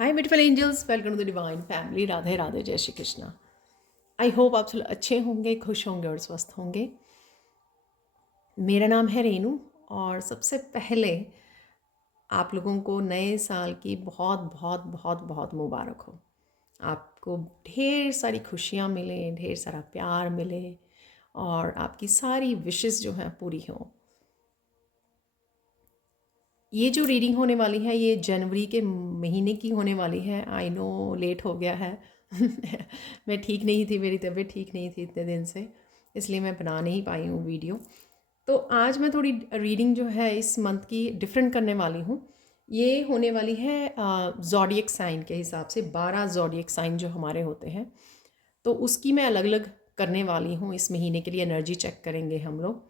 Hi beautiful angels, welcome to the divine family. Radhe Radhe, जय Shri Krishna. I hope आप सब अच्छे होंगे, खुश होंगे और स्वस्थ होंगे। मेरा नाम है रेनू और सबसे पहले आप लोगों को नए साल की बहुत बहुत बहुत बहुत मुबारक हो। आपको ढेर सारी खुशियाँ मिले, ढेर सारा प्यार मिले और आपकी सारी विशेस जो हैं पूरी हों। ये जो रीडिंग होने वाली है ये जनवरी के महीने की होने वाली है। आई नो लेट हो गया है मैं ठीक नहीं थी, मेरी तबीयत ठीक नहीं थी इतने दिन से, इसलिए मैं बना नहीं पाई हूँ वीडियो। तो आज मैं थोड़ी रीडिंग जो है इस मंथ की डिफरेंट करने वाली हूँ। ये होने वाली है ज़ोडिएक साइन के हिसाब से। 12 ज़ोडिएक साइन जो हमारे होते हैं तो उसकी मैं अलग अलग करने वाली हूँ। इस महीने के लिए एनर्जी चेक करेंगे हम लोग।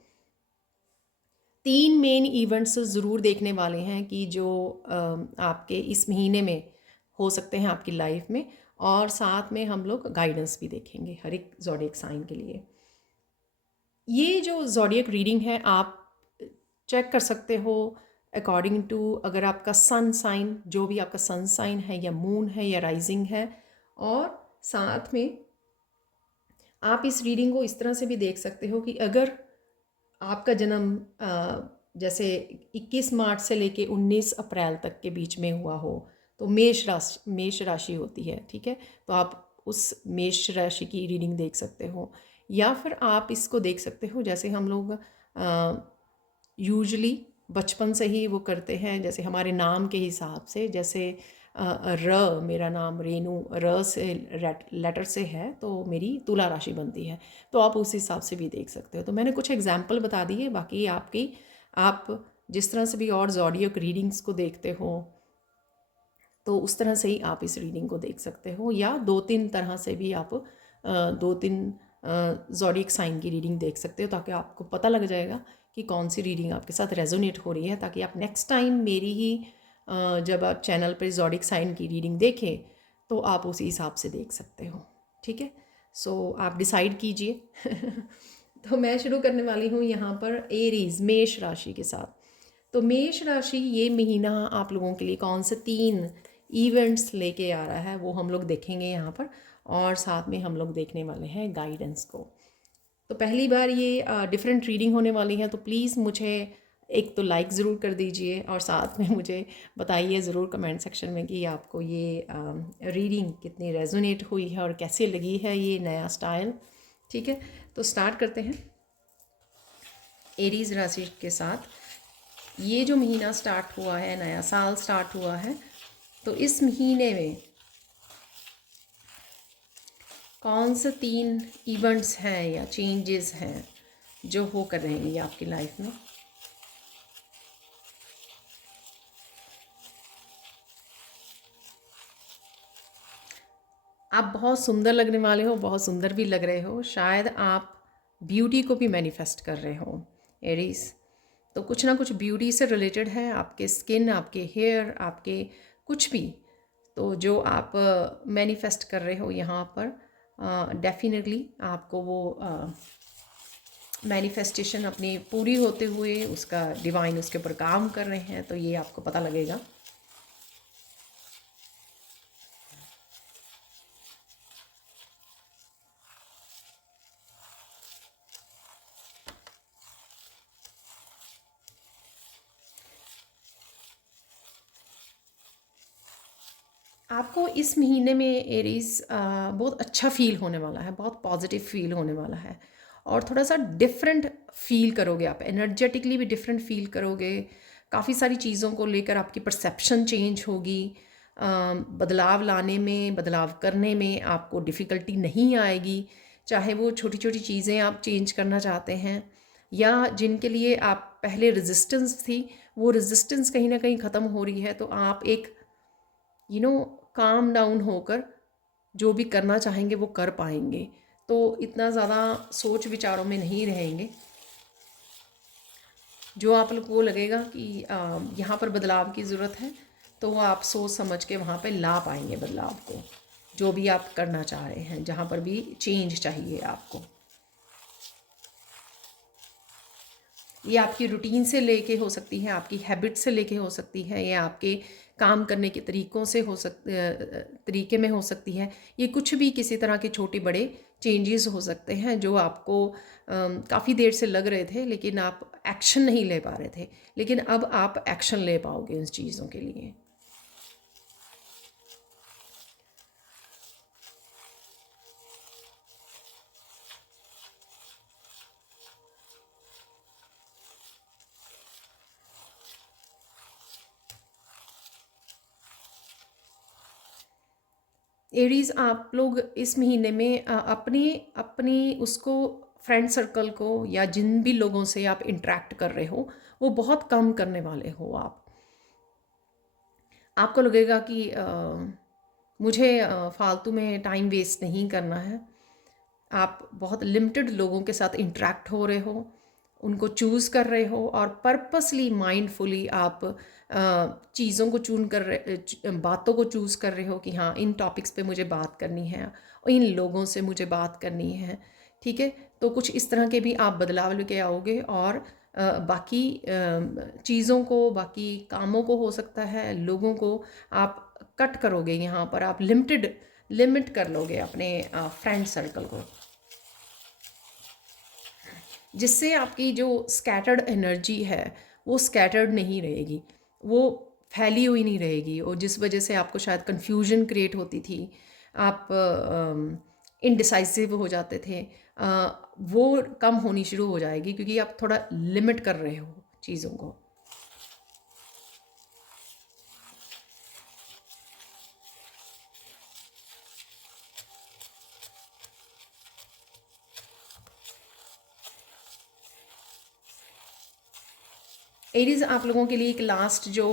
3 मेन इवेंट्स ज़रूर देखने वाले हैं कि जो आपके इस महीने में हो सकते हैं आपकी लाइफ में, और साथ में हम लोग गाइडेंस भी देखेंगे हर एक ज़ोडिएक साइन के लिए। ये जो ज़ोडिएक रीडिंग है आप चेक कर सकते हो अकॉर्डिंग टू, अगर आपका सन साइन, जो भी आपका सन साइन है या मून है या राइजिंग है, और साथ में आप इस रीडिंग को इस तरह से भी देख सकते हो कि अगर आपका जन्म जैसे 21 मार्च से लेके 19 अप्रैल तक के बीच में हुआ हो तो मेष राशि होती है, ठीक है। तो आप उस मेष राशि की रीडिंग देख सकते हो, या फिर आप इसको देख सकते हो जैसे हम लोग यूजुअली बचपन से ही वो करते हैं, जैसे हमारे नाम के हिसाब से। जैसे मेरा नाम रेनू र से लेटर से है तो मेरी तुला राशि बनती है, तो आप उस हिसाब से भी देख सकते हो। तो मैंने कुछ एग्जाम्पल बता दिए, बाकी आप जिस तरह से भी और ज़ोडिएक रीडिंग्स को देखते हो तो उस तरह से ही आप इस रीडिंग को देख सकते हो, या 2-3 तरह से भी आप 2-3 ज़ोडिएक साइन की रीडिंग देख सकते हो, ताकि आपको पता लग जाएगा कि कौन सी रीडिंग आपके साथ रेजोनेट हो रही है, ताकि आप नेक्स्ट टाइम मेरी ही जब आप चैनल पर ज़ोडिएक साइन की रीडिंग देखें तो आप उसी हिसाब से देख सकते हो, ठीक है। सो आप डिसाइड कीजिए तो मैं शुरू करने वाली हूँ यहाँ पर एरीज मेष राशि के साथ। तो मेष राशि ये महीना आप लोगों के लिए कौन से 3 इवेंट्स लेके आ रहा है वो हम लोग देखेंगे यहाँ पर, और साथ में हम लोग देखने वाले हैं गाइडेंस को। तो पहली बार ये डिफरेंट रीडिंग होने वाली है, तो प्लीज़ मुझे एक तो लाइक ज़रूर कर दीजिए, और साथ में मुझे बताइए ज़रूर कमेंट सेक्शन में कि आपको ये रीडिंग कितनी रेजोनेट हुई है और कैसे लगी है ये नया स्टाइल, ठीक है। तो स्टार्ट करते हैं एरीज राशि के साथ। ये जो महीना स्टार्ट हुआ है, नया साल स्टार्ट हुआ है, तो इस महीने में कौन से 3 इवेंट्स हैं या चेंजेस हैं जो हो कर रहेंगे आपकी लाइफ में। आप बहुत सुंदर लगने वाले हो, बहुत सुंदर भी लग रहे हो। शायद आप ब्यूटी को भी मैनिफेस्ट कर रहे हो एरीज। तो कुछ ना कुछ ब्यूटी से रिलेटेड है, आपके स्किन, आपके हेयर, आपके कुछ भी। तो जो आप मैनिफेस्ट कर रहे हो यहाँ पर, डेफिनेटली आपको वो मैनिफेस्टेशन अपनी पूरी होते हुए उसका डिवाइन उसके ऊपर काम कर रहे हैं, तो ये आपको पता लगेगा। आपको इस महीने में एरीज बहुत अच्छा फील होने वाला है, बहुत पॉजिटिव फील होने वाला है, और थोड़ा सा डिफरेंट फील करोगे आप, एनर्जेटिकली भी डिफरेंट फील करोगे। काफ़ी सारी चीज़ों को लेकर आपकी परसेप्शन चेंज होगी। बदलाव लाने में, बदलाव करने में आपको डिफ़िकल्टी नहीं आएगी, चाहे वो छोटी छोटी चीज़ें आप चेंज करना चाहते हैं, या जिनके लिए आप पहले रेजिस्टेंस थी वो रेजिस्टेंस कहीं ना कहीं ख़त्म हो रही है, तो आप एक काम डाउन होकर जो भी करना चाहेंगे वो कर पाएंगे। तो इतना ज़्यादा सोच विचारों में नहीं रहेंगे। जो आप लोग को लगेगा कि यहाँ पर बदलाव की ज़रूरत है, तो वो आप सोच समझ के वहाँ पे ला पाएंगे बदलाव को, जो भी आप करना चाह रहे हैं, जहाँ पर भी चेंज चाहिए आपको। ये आपकी रूटीन से लेके हो सकती है, आपकी हैबिट से लेके हो सकती है, ये आपके काम करने के तरीक़ों से तरीके में हो सकती है। ये कुछ भी किसी तरह के छोटे बड़े चेंजेस हो सकते हैं जो आपको काफ़ी देर से लग रहे थे लेकिन आप एक्शन नहीं ले पा रहे थे, लेकिन अब आप एक्शन ले पाओगे उन चीज़ों के लिए। एरीज़, आप लोग इस महीने में अपनी अपनी उसको फ्रेंड सर्कल को या जिन भी लोगों से आप इंटरेक्ट कर रहे हो वो बहुत कम करने वाले हो। आपको लगेगा कि मुझे फालतू में टाइम वेस्ट नहीं करना है। आप बहुत लिमिटेड लोगों के साथ इंटरेक्ट हो रहे हो, उनको चूज़ कर रहे हो और पर्पसली माइंडफुली आप चीज़ों को बातों को चूज़ कर रहे हो कि हाँ, इन टॉपिक्स पे मुझे बात करनी है और इन लोगों से मुझे बात करनी है। ठीक है, तो कुछ इस तरह के भी आप बदलाव लेके आओगे और बाकी चीज़ों को, बाकी कामों को, हो सकता है लोगों को आप कट करोगे। यहाँ पर आप लिमिट कर लोगे अपने फ्रेंड सर्कल को, जिससे आपकी जो स्कैटर्ड एनर्जी है वो स्कैटर्ड नहीं रहेगी, वो फैली हुई नहीं रहेगी, और जिस वजह से आपको शायद कन्फ्यूजन क्रिएट होती थी, आप इनडिसाइसिव हो जाते थे, वो कम होनी शुरू हो जाएगी क्योंकि आप थोड़ा लिमिट कर रहे हो चीज़ों को। एरीज, आप लोगों के लिए एक लास्ट जो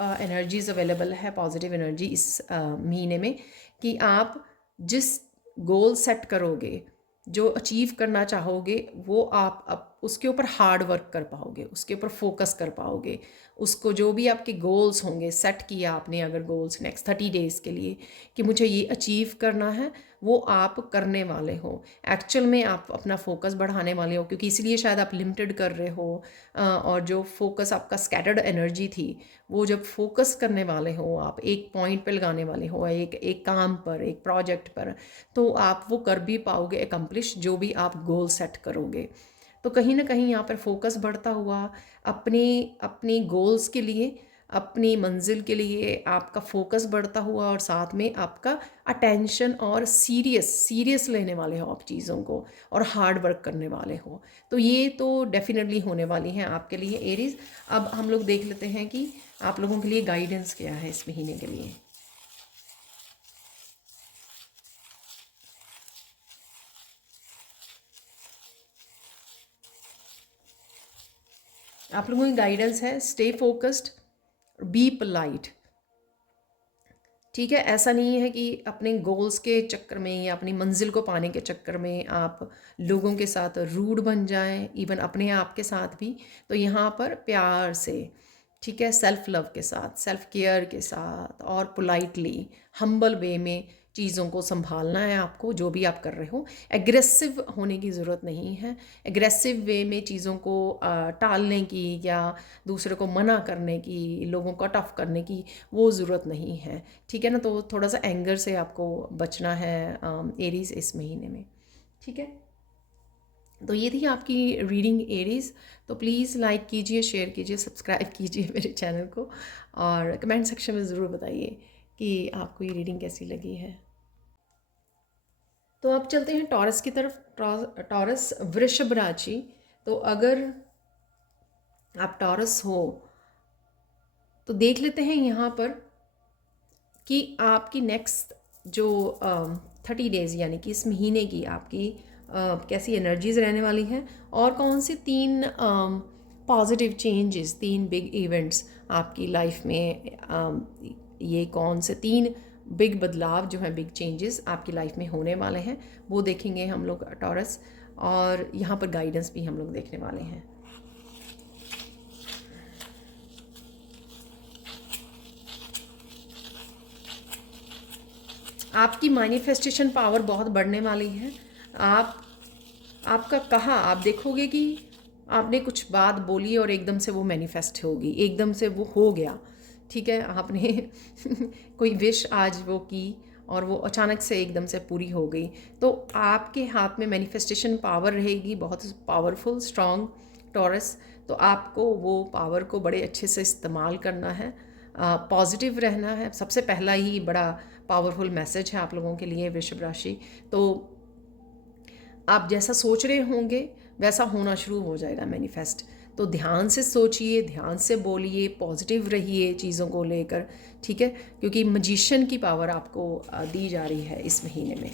एनर्जीज अवेलेबल है, पॉजिटिव एनर्जी इस महीने में, कि आप जिस गोल सेट करोगे, जो अचीव करना चाहोगे, वो आप उसके ऊपर हार्ड वर्क कर पाओगे, उसके ऊपर फोकस कर पाओगे। उसको जो भी आपके गोल्स होंगे, सेट किया आपने अगर गोल्स नेक्स्ट 30 डेज़ के लिए कि मुझे ये अचीव करना है, वो आप करने वाले हो। एक्चुअल में आप अपना फोकस बढ़ाने वाले हो, क्योंकि इसलिए शायद आप लिमिटेड कर रहे हो, और जो फोकस आपका स्कैटर्ड एनर्जी थी, वो जब फोकस करने वाले हो, आप एक पॉइंट पे लगाने वाले हो, एक एक काम पर, एक प्रोजेक्ट पर, तो आप वो कर भी पाओगे एकम्प्लिश जो भी आप गोल सेट करोगे। तो कहीं ना कहीं यहाँ पर फोकस बढ़ता हुआ अपने अपने गोल्स के लिए, अपनी मंजिल के लिए आपका फोकस बढ़ता हुआ, और साथ में आपका अटेंशन और सीरियस लेने वाले हो आप चीज़ों को, और हार्ड वर्क करने वाले हो। तो ये तो डेफिनेटली होने वाली हैं आपके लिए एरीज। अब हम लोग देख लेते हैं कि आप लोगों के लिए गाइडेंस क्या है इस महीने के लिए। आप लोगों की गाइडेंस है, स्टे फोकस्ड, बी पोलाइट। ठीक है, ऐसा नहीं है कि अपने गोल्स के चक्कर में या अपनी मंजिल को पाने के चक्कर में आप लोगों के साथ रूड बन जाएं, इवन अपने आप के साथ भी। तो यहाँ पर प्यार से, ठीक है, सेल्फ लव के साथ, सेल्फ केयर के साथ, और पोलाइटली, हम्बल वे में चीज़ों को संभालना है आपको, जो भी आप कर रहे हो। एग्रेसिव होने की ज़रूरत नहीं है। एग्रेसिव वे में चीज़ों को टालने की या दूसरे को मना करने की, लोगों को टफ करने की वो ज़रूरत नहीं है। ठीक है ना, तो थोड़ा सा एंगर से आपको बचना है एरीज इस महीने में। ठीक है, तो ये थी आपकी रीडिंग एरीज। तो प्लीज़ लाइक कीजिए, शेयर कीजिए, सब्सक्राइब कीजिए मेरे चैनल को, और कमेंट सेक्शन में ज़रूर बताइए कि आपको ये रीडिंग कैसी लगी है। तो अब चलते हैं टॉरस की तरफ। टॉरस वृषभ राशि। तो अगर आप टॉरस हो तो देख लेते हैं यहाँ पर कि आपकी नेक्स्ट जो 30 डेज़ यानी कि इस महीने की आपकी कैसी एनर्जीज़ रहने वाली हैं, और कौन से 3 पॉजिटिव चेंजेस, 3 बिग इवेंट्स आपकी लाइफ में, ये कौन से 3 बिग बदलाव जो हैं, बिग चेंजेस आपकी लाइफ में होने वाले हैं, वो देखेंगे हम लोग टॉरस। और यहाँ पर गाइडेंस भी हम लोग देखने वाले हैं। आपकी मैनिफेस्टेशन पावर बहुत बढ़ने वाली है। आपका कहा आप देखोगे कि आपने कुछ बात बोली और एकदम से वो मैनिफेस्ट होगी, एकदम से वो हो गया, ठीक है। आपने कोई विश आज वो की और वो अचानक से एकदम से पूरी हो गई। तो आपके हाथ में मैनिफेस्टेशन पावर रहेगी, बहुत पावरफुल स्ट्रॉन्ग टॉरस। तो आपको वो पावर को बड़े अच्छे से इस्तेमाल करना है, पॉजिटिव रहना है। सबसे पहला ही बड़ा पावरफुल मैसेज है आप लोगों के लिए वृषभ राशि। तो आप जैसा सोच रहे होंगे वैसा होना शुरू हो जाएगा मैनिफेस्ट। तो ध्यान से सोचिए, ध्यान से बोलिए, पॉजिटिव रहिए चीज़ों को लेकर, ठीक है, क्योंकि मजिशियन की पावर आपको दी जा रही है इस महीने में।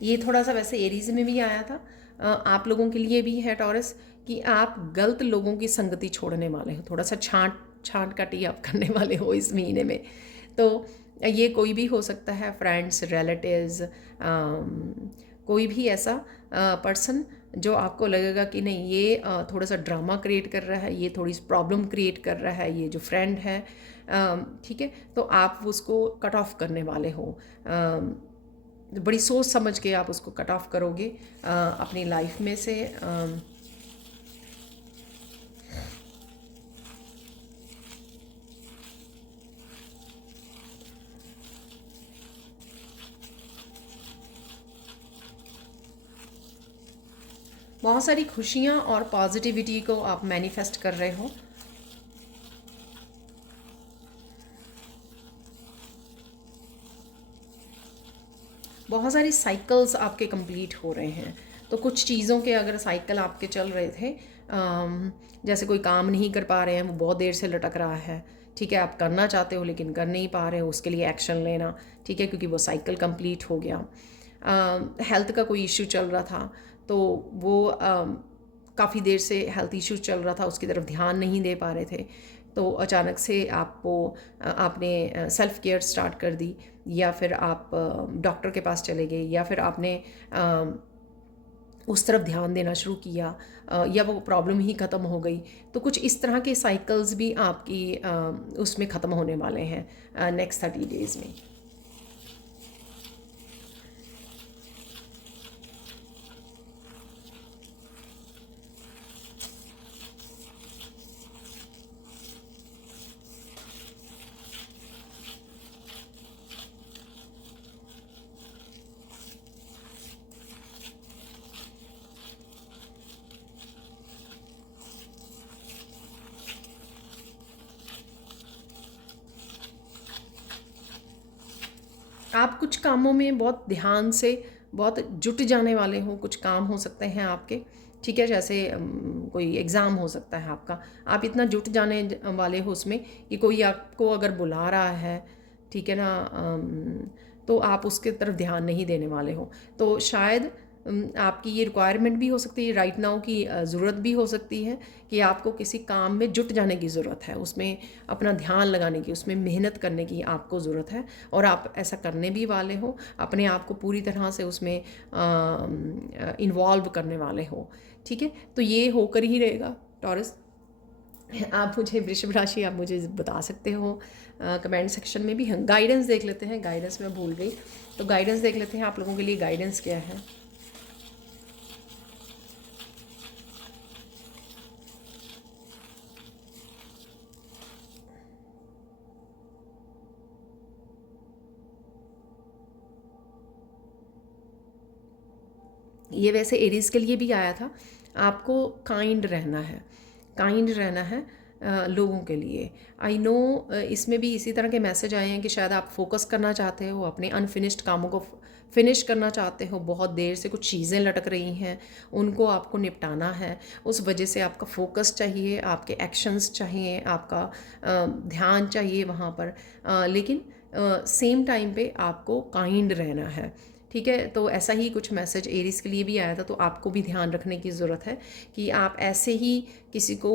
ये थोड़ा सा वैसे एरीज में भी आया था, आप लोगों के लिए भी है टॉरस, कि आप गलत लोगों की संगति छोड़ने वाले हो, थोड़ा सा छांट छांट काटी आप करने वाले हो इस महीने में। तो ये कोई भी हो सकता है, फ्रेंड्स, रिलेटिव्स, कोई भी ऐसा पर्सन जो आपको लगेगा कि नहीं ये थोड़ा सा ड्रामा क्रिएट कर रहा है, ये थोड़ी प्रॉब्लम क्रिएट कर रहा है, ये जो फ्रेंड है, ठीक है, तो आप उसको कट ऑफ करने वाले हो। बड़ी सोच समझ के आप उसको कट ऑफ करोगे अपनी लाइफ में से। बहुत सारी खुशियाँ और पॉजिटिविटी को आप मैनिफेस्ट कर रहे हो। बहुत सारी साइकिल्स आपके कंप्लीट हो रहे हैं। तो कुछ चीज़ों के अगर साइकिल आपके चल रहे थे, जैसे कोई काम नहीं कर पा रहे हैं, वो बहुत देर से लटक रहा है, ठीक है, आप करना चाहते हो लेकिन कर नहीं पा रहे हो, उसके लिए एक्शन लेना, ठीक है, क्योंकि वो साइकिल कंप्लीट हो गया। हेल्थ का कोई इश्यू चल रहा था, तो वो काफ़ी देर से हेल्थ इश्यू चल रहा था, उसकी तरफ ध्यान नहीं दे पा रहे थे, तो अचानक से आपको आपने सेल्फ़ केयर स्टार्ट कर दी, या फिर आप डॉक्टर के पास चले गए, या फिर आपने उस तरफ ध्यान देना शुरू किया, या वो प्रॉब्लम ही ख़त्म हो गई। तो कुछ इस तरह के साइकिल्स भी आपकी उसमें ख़त्म होने वाले हैं नेक्स्ट 30 डेज़ में। आप कुछ कामों में बहुत ध्यान से बहुत जुट जाने वाले हो, कुछ काम हो सकते हैं आपके, ठीक है, जैसे कोई एग्ज़ाम हो सकता है आपका, आप इतना जुट जाने वाले हो उसमें कि कोई आपको अगर बुला रहा है, ठीक है ना, तो आप उसके तरफ ध्यान नहीं देने वाले हो। तो शायद आपकी ये रिक्वायरमेंट भी हो सकती है, राइट नाउ की ज़रूरत भी हो सकती है कि आपको किसी काम में जुट जाने की ज़रूरत है, उसमें अपना ध्यान लगाने की, उसमें मेहनत करने की आपको ज़रूरत है, और आप ऐसा करने भी वाले हो, अपने आप को पूरी तरह से उसमें इन्वॉल्व करने वाले हो, ठीक है। तो ये होकर ही रहेगा टॉरस। आप मुझे वृषभ राशि आप मुझे बता सकते हो कमेंट सेक्शन में भी। हम गाइडेंस देख लेते हैं, गाइडेंस में भूल गई, तो गाइडेंस देख लेते हैं आप लोगों के लिए गाइडेंस क्या है। ये वैसे एरीज़ के लिए भी आया था, आपको काइंड रहना है, काइंड रहना है लोगों के लिए। आई नो इसमें भी इसी तरह के मैसेज आए हैं कि शायद आप फोकस करना चाहते हो, अपने अनफिनिश्ड कामों को फिनिश करना चाहते हो, बहुत देर से कुछ चीज़ें लटक रही हैं, उनको आपको निपटाना है, उस वजह से आपका फोकस चाहिए, आपके एक्शंस चाहिए, आपका ध्यान चाहिए वहाँ पर, लेकिन सेम टाइम पे आपको काइंड रहना है, ठीक है। तो ऐसा ही कुछ मैसेज एरीज के लिए भी आया था, तो आपको भी ध्यान रखने की ज़रूरत है कि आप ऐसे ही किसी को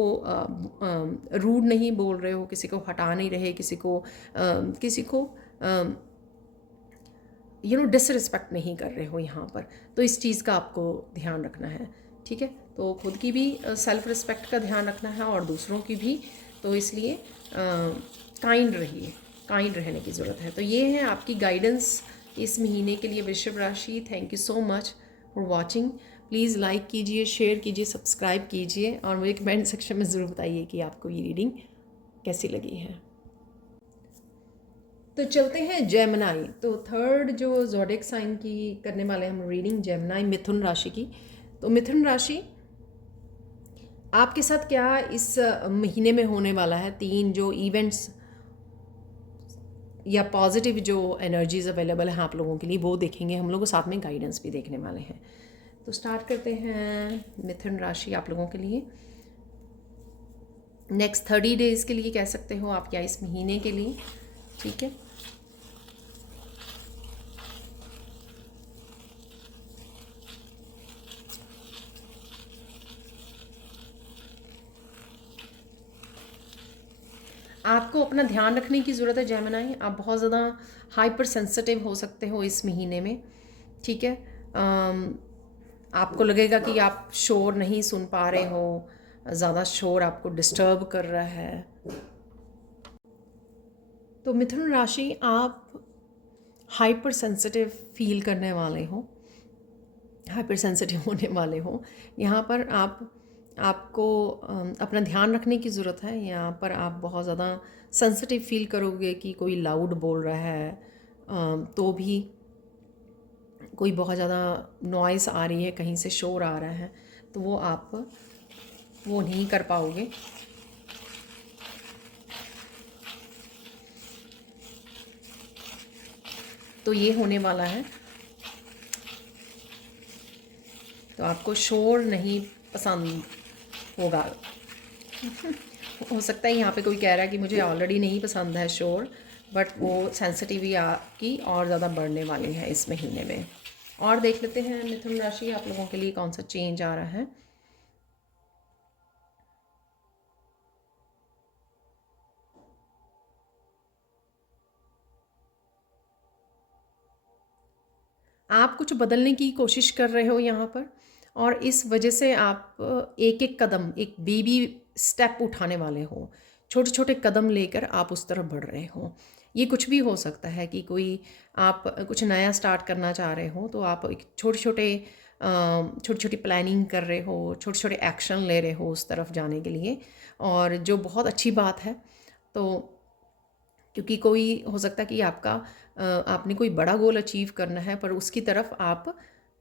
रूड नहीं बोल रहे हो, किसी को हटा नहीं रहे, किसी को डिसरिस्पेक्ट नहीं कर रहे हो यहाँ पर। तो इस चीज़ का आपको ध्यान रखना है, ठीक है। तो खुद की भी सेल्फ रिस्पेक्ट का ध्यान रखना है और दूसरों की भी, तो इसलिए काइंड रहिए, काइंड रहने की ज़रूरत है। तो ये है आपकी गाइडेंस इस महीने के लिए वृषभ राशि। Thank you so much for watching. Please like कीजिए, शेयर कीजिए, सब्सक्राइब कीजिए और मुझे कमेंट सेक्शन में ज़रूर बताइए कि आपको ये रीडिंग कैसी लगी है। तो चलते हैं जेमिनाई। तो थर्ड जो ज़ोडिएक साइन की करने वाले हम रीडिंग, जेमिनाई मिथुन राशि की। तो मिथुन राशि, आपके साथ क्या इस महीने में होने वाला है, 3 जो इवेंट्स या पॉजिटिव जो एनर्जीज अवेलेबल है आप लोगों के लिए, वो देखेंगे हम लोग, साथ में गाइडेंस भी देखने वाले हैं। तो स्टार्ट करते हैं मिथुन राशि आप लोगों के लिए नेक्स्ट 30 डेज़ के लिए, कह सकते हो आप, क्या इस महीने के लिए। ठीक है, आपको अपना ध्यान रखने की ज़रूरत है जेमिनाई। आप बहुत ज़्यादा हाइपर सेंसिटिव हो सकते हो इस महीने में। ठीक है, आपको लगेगा कि आप शोर नहीं सुन पा रहे हो, ज़्यादा शोर आपको डिस्टर्ब कर रहा है। तो मिथुन राशि, आप हाइपर सेंसिटिव फील करने वाले हो, हाइपर सेंसिटिव होने वाले हो। यहाँ पर आपको अपना ध्यान रखने की ज़रूरत है। यहाँ पर आप बहुत ज़्यादा सेंसिटिव फील करोगे कि कोई लाउड बोल रहा है, तो भी कोई बहुत ज़्यादा नॉइज़ आ रही है, कहीं से शोर आ रहा है, तो वो आप वो नहीं कर पाओगे। तो ये होने वाला है। तो आपको शोर नहीं पसंद होगा। हो सकता है यहाँ पे कोई कह रहा है कि मुझे ऑलरेडी नहीं पसंद है शोर, बट वो सेंसिटिविटी आपकी और ज़्यादा बढ़ने वाली है इस महीने में। और देख लेते हैं मिथुन राशि आप लोगों के लिए कौन सा चेंज आ रहा है। आप कुछ बदलने की कोशिश कर रहे हो यहाँ पर, और इस वजह से आप एक एक कदम, एक बेबी स्टेप उठाने वाले हो। छोटे छोटे कदम लेकर आप उस तरफ बढ़ रहे हो। ये कुछ भी हो सकता है कि कोई आप कुछ नया स्टार्ट करना चाह रहे हो, तो आप एक छोटी छोटी प्लानिंग कर रहे हो, छोटे छोटे एक्शन ले रहे हो उस तरफ जाने के लिए, और जो बहुत अच्छी बात है। तो क्योंकि कोई हो सकता है कि आपने कोई बड़ा गोल अचीव करना है, पर उसकी तरफ आप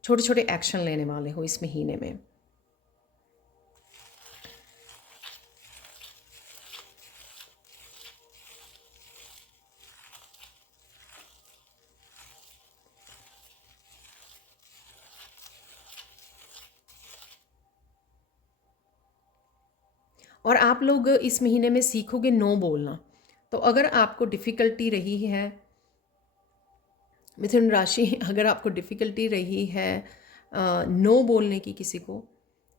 छोटे छोटे एक्शन लेने वाले हो इस महीने में। और आप लोग इस महीने में सीखोगे नो बोलना। तो अगर आपको डिफ़िकल्टी रही है मिथुन राशि, अगर आपको डिफ़िकल्टी रही है नो बोलने की किसी को,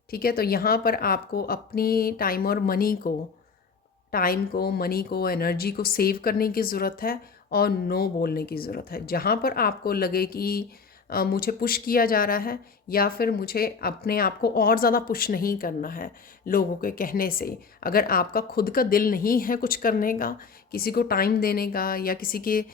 ठीक है, तो यहाँ पर आपको अपनी मनी को, एनर्जी को सेव करने की ज़रूरत है और नो बोलने की ज़रूरत है। जहाँ पर आपको लगे कि मुझे पुश किया जा रहा है, या फिर मुझे अपने आप को और ज़्यादा पुश नहीं करना है लोगों के कहने से। अगर आपका खुद का दिल नहीं है कुछ करने का, किसी को टाइम देने का, या किसी के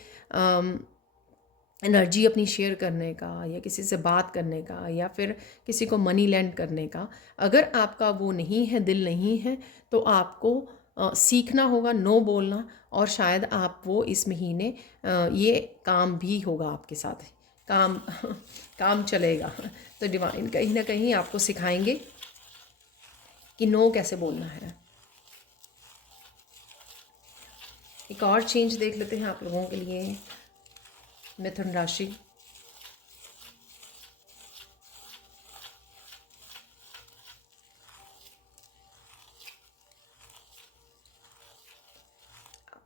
एनर्जी अपनी शेयर करने का, या किसी से बात करने का, या फिर किसी को मनी लेंड करने का, अगर आपका वो नहीं है, दिल नहीं है, तो आपको सीखना होगा नो बोलना। और शायद आप वो इस महीने ये काम भी होगा आपके साथ, काम काम चलेगा। तो डिवाइन कहीं ना कहीं आपको सिखाएंगे कि नो कैसे बोलना है। एक और चेंज देख लेते हैं आप लोगों के लिए मिथुन राशि।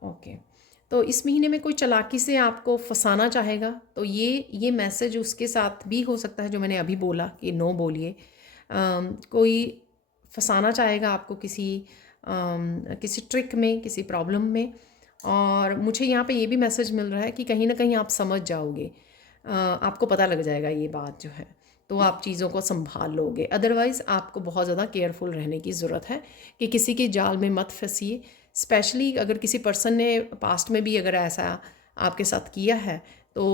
ओके, तो इस महीने में कोई चालाकी से आपको फंसाना चाहेगा, तो ये मैसेज उसके साथ भी हो सकता है जो मैंने अभी बोला कि नो बोलिए। कोई फंसाना चाहेगा आपको किसी ट्रिक में, किसी प्रॉब्लम में, और मुझे यहाँ पे ये भी मैसेज मिल रहा है कि कहीं ना कहीं आप समझ जाओगे, आपको पता लग जाएगा ये बात जो है। तो आप चीज़ों को संभाल लोगे। अदरवाइज़ आपको बहुत ज़्यादा केयरफुल रहने की ज़रूरत है कि किसी के जाल में मत फंसिए। स्पेशली अगर किसी पर्सन ने पास्ट में भी अगर ऐसा आपके साथ किया है तो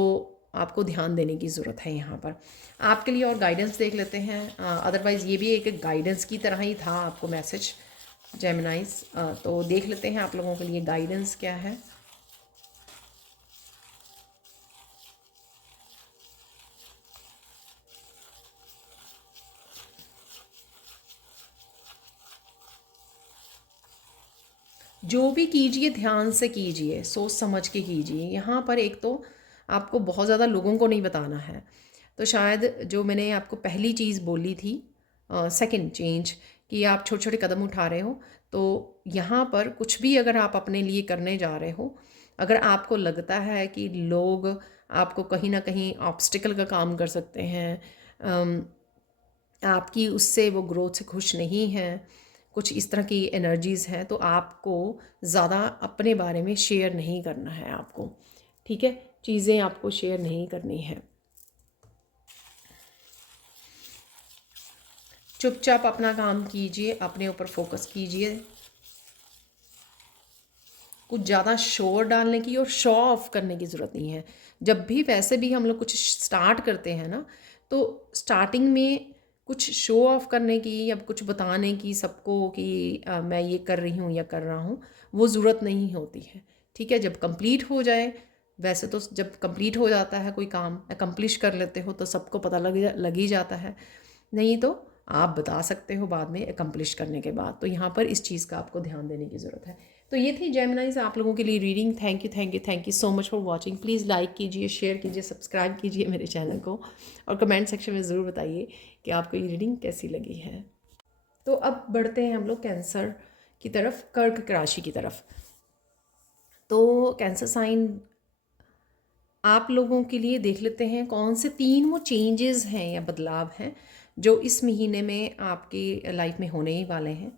आपको ध्यान देने की ज़रूरत है यहाँ पर। आपके लिए और गाइडेंस देख लेते हैं। अदरवाइज़ ये भी एक गाइडेंस की तरह ही था आपको मैसेज जेमिनाइज। तो देख लेते हैं आप लोगों के लिए गाइडेंस क्या है। जो भी कीजिए ध्यान से कीजिए, सोच समझ के कीजिए। यहाँ पर एक तो आपको बहुत ज़्यादा लोगों को नहीं बताना है। तो शायद जो मैंने आपको पहली चीज़ बोली थी, सेकंड चेंज, कि आप छोटे छोटे कदम उठा रहे हो, तो यहाँ पर कुछ भी अगर आप अपने लिए करने जा रहे हो, अगर आपको लगता है कि लोग आपको कहीं ना कहीं ऑब्स्टिकल का काम कर सकते हैं, आपकी उससे वो ग्रोथ से खुश नहीं हैं, कुछ इस तरह की एनर्जीज़ हैं, तो आपको ज़्यादा अपने बारे में शेयर नहीं करना है आपको। ठीक है, चीज़ें आपको शेयर नहीं करनी है। चुपचाप अपना काम कीजिए, अपने ऊपर फोकस कीजिए। कुछ ज़्यादा शोर डालने की और शो ऑफ करने की ज़रूरत नहीं है। जब भी वैसे भी हम लोग कुछ स्टार्ट करते हैं ना, तो स्टार्टिंग में कुछ शो ऑफ करने की या कुछ बताने की सबको कि मैं ये कर रही हूँ या कर रहा हूँ, वो ज़रूरत नहीं होती है। ठीक है, जब कंप्लीट हो जाए, वैसे तो जब कंप्लीट हो जाता है कोई काम, अकम्प्लिश कर लेते हो, तो सबको पता लग ही जाता है। नहीं तो आप बता सकते हो बाद में अकम्प्लिश करने के बाद। तो यहाँ पर इस चीज़ का आपको ध्यान देने की ज़रूरत है। तो ये थी जेमिनाइज आप लोगों के लिए reading. Thank you thank you thank you so much for watching. Please like कीजिए, शेयर कीजिए, सब्सक्राइब कीजिए मेरे चैनल को, और कमेंट सेक्शन में ज़रूर बताइए कि आपको ये रीडिंग कैसी लगी है। तो अब बढ़ते हैं हम लोग कैंसर की तरफ, कर्क राशि की तरफ। तो कैंसर साइन आप लोगों के लिए देख लेते हैं कौन से 3 वो चेंजेस हैं या बदलाव हैं जो इस महीने में आपकी लाइफ में होने ही वाले हैं,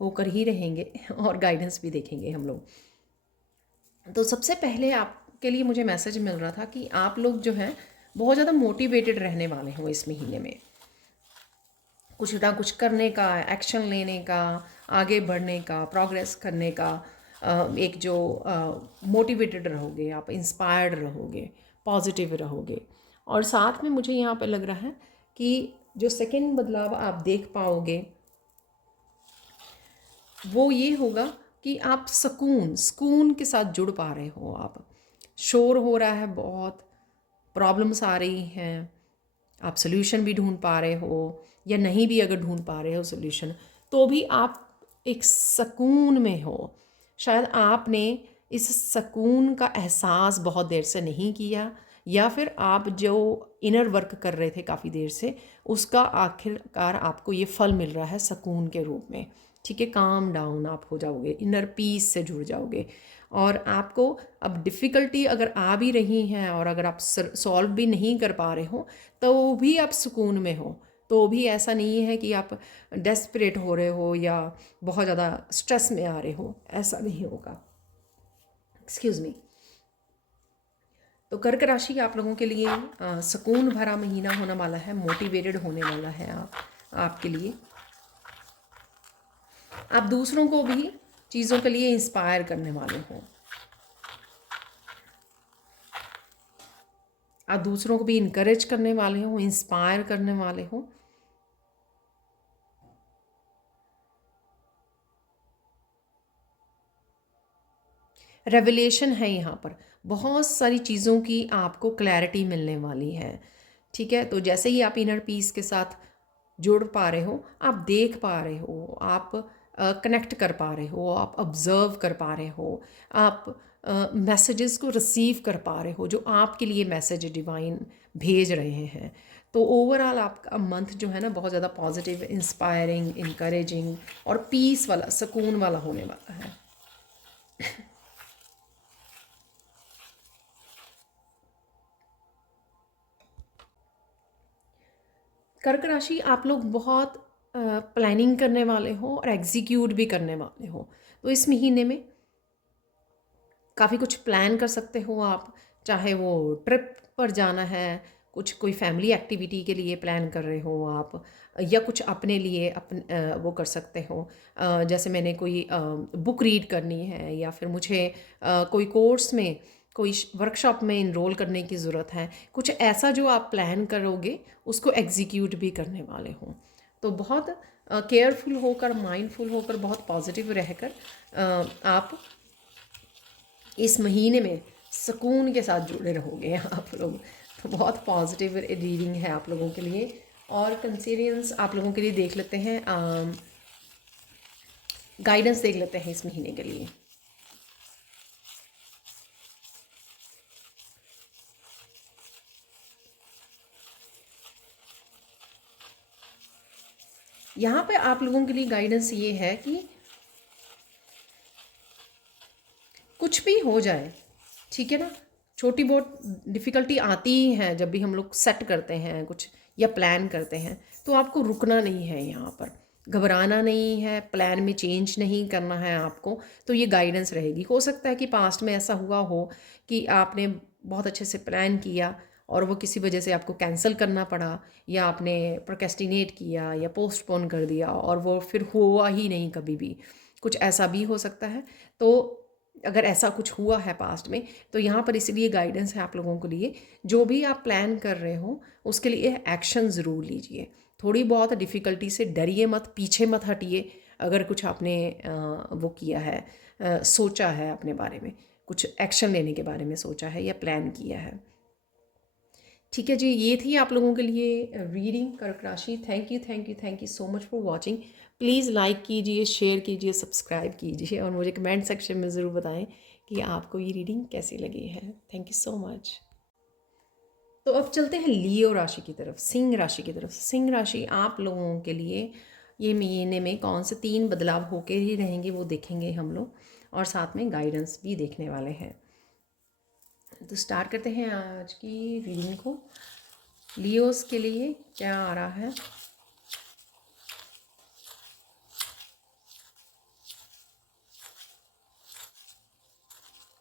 होकर ही रहेंगे, और गाइडेंस भी देखेंगे हम लोग। तो सबसे पहले आपके लिए मुझे मैसेज मिल रहा था कि आप लोग जो हैं बहुत ज़्यादा मोटिवेटेड रहने वाले हो इस महीने में। कुछ ना कुछ करने का, एक्शन लेने का, आगे बढ़ने का, प्रोग्रेस करने का, एक जो मोटिवेटेड रहोगे आप, इंस्पायर्ड रहोगे, पॉजिटिव रहोगे। और साथ में मुझे यहाँ पे लग रहा है कि जो सेकंड बदलाव आप देख पाओगे वो ये होगा कि आप सुकून के साथ जुड़ पा रहे हो। आप, शोर हो रहा है बहुत, प्रॉब्लम्स आ रही हैं, आप सोल्यूशन भी ढूंढ पा रहे हो, या नहीं भी अगर ढूंढ पा रहे हो सोल्यूशन, तो भी आप एक सुकून में हो। शायद आपने इस सुकून का एहसास बहुत देर से नहीं किया, या फिर आप जो इनर वर्क कर रहे थे काफ़ी देर से, उसका आखिरकार आपको ये फल मिल रहा है सुकून के रूप में। ठीक है, काम डाउन आप हो जाओगे, इनर पीस से जुड़ जाओगे। और आपको अब डिफ़िकल्टी अगर आ भी रही हैं और अगर आप सॉल्व भी नहीं कर पा रहे हो, तो भी आप सुकून में हो। तो भी ऐसा नहीं है कि आप डेस्परेट हो रहे हो या बहुत ज़्यादा स्ट्रेस में आ रहे हो, ऐसा नहीं होगा। Excuse me. तो कर्क राशि आप लोगों के लिए सुकून भरा महीना होने वाला है, मोटिवेटेड होने वाला है आपके लिए। आप दूसरों को भी चीज़ों के लिए इंस्पायर करने वाले हो। आप दूसरों को भी इनकरेज करने वाले हो, इंस्पायर करने वाले हो। रेवलेशन है यहाँ पर, बहुत सारी चीज़ों की आपको क्लैरिटी मिलने वाली है। ठीक है, तो जैसे ही आप इनर पीस के साथ जुड़ पा रहे हो, आप देख पा रहे हो, आप कनेक्ट कर पा रहे हो, आप ऑब्ज़र्व कर पा रहे हो, आप मैसेजेस को रिसीव कर पा रहे हो जो आपके लिए मैसेज डिवाइन भेज रहे हैं। तो ओवरऑल आपका मंथ जो है ना बहुत ज़्यादा पॉजिटिव, इंस्पायरिंग, इनकरेजिंग और पीस वाला, सुकून वाला होने वाला है। कर्क राशि आप लोग बहुत प्लानिंग करने वाले हो और एग्जीक्यूट भी करने वाले हो। तो इस महीने में काफ़ी कुछ प्लान कर सकते हो आप, चाहे वो ट्रिप पर जाना है, कुछ कोई फैमिली एक्टिविटी के लिए प्लान कर रहे हो आप, या कुछ अपने लिए वो कर सकते हो। जैसे मैंने कोई बुक रीड करनी है, या फिर मुझे कोई कोर्स में, कोई वर्कशॉप में इनरोल करने की ज़रूरत है, कुछ ऐसा जो आप प्लान करोगे उसको एग्जीक्यूट भी करने वाले हो। तो बहुत केयरफुल होकर, माइंडफुल होकर, बहुत पॉजिटिव रहकर आप इस महीने में सुकून के साथ जुड़े रहोगे आप लोग। तो बहुत पॉजिटिव रीडिंग है आप लोगों के लिए। और कंसीरियंस आप लोगों के लिए देख लेते हैं, गाइडेंस देख लेते हैं इस महीने के लिए। यहाँ पे आप लोगों के लिए गाइडेंस ये है कि कुछ भी हो जाए, ठीक है ना, छोटी बहुत डिफ़िकल्टी आती ही है जब भी हम लोग सेट करते हैं कुछ या प्लान करते हैं, तो आपको रुकना नहीं है, यहाँ पर घबराना नहीं है, प्लान में चेंज नहीं करना है आपको। तो ये गाइडेंस रहेगी। हो सकता है कि पास्ट में ऐसा हुआ हो कि आपने बहुत अच्छे से प्लान किया और वो किसी वजह से आपको कैंसिल करना पड़ा, या आपने प्रोक्रेस्टिनेट किया या पोस्टपोन कर दिया और वो फिर हुआ ही नहीं कभी भी, कुछ ऐसा भी हो सकता है। तो अगर ऐसा कुछ हुआ है पास्ट में, तो यहाँ पर इसलिए गाइडेंस है आप लोगों के लिए, जो भी आप प्लान कर रहे हो उसके लिए एक्शन ज़रूर लीजिए। थोड़ी बहुत डिफ़िकल्टी से डरिए मत, पीछे मत हटिए। अगर कुछ आपने वो किया है, सोचा है अपने बारे में, कुछ एक्शन लेने के बारे में सोचा है या प्लान किया है। ठीक है जी, ये थी आप लोगों के लिए रीडिंग कर्क राशि। Thank you, thank you, thank you so much for watching. Please like कीजिए, शेयर कीजिए, सब्सक्राइब कीजिए, और मुझे कमेंट सेक्शन में ज़रूर बताएं कि आपको ये रीडिंग कैसी लगी है। Thank you so much. तो अब चलते हैं लियो राशि की तरफ, सिंह राशि की तरफ। सिंह राशि आप लोगों के लिए ये महीने में कौन से 3 बदलाव होके ही रहेंगे वो देखेंगे हम लोग, और साथ में गाइडेंस भी देखने वाले हैं। तो स्टार्ट करते हैं आज की रीडिंग को। लियोस के लिए क्या आ रहा है?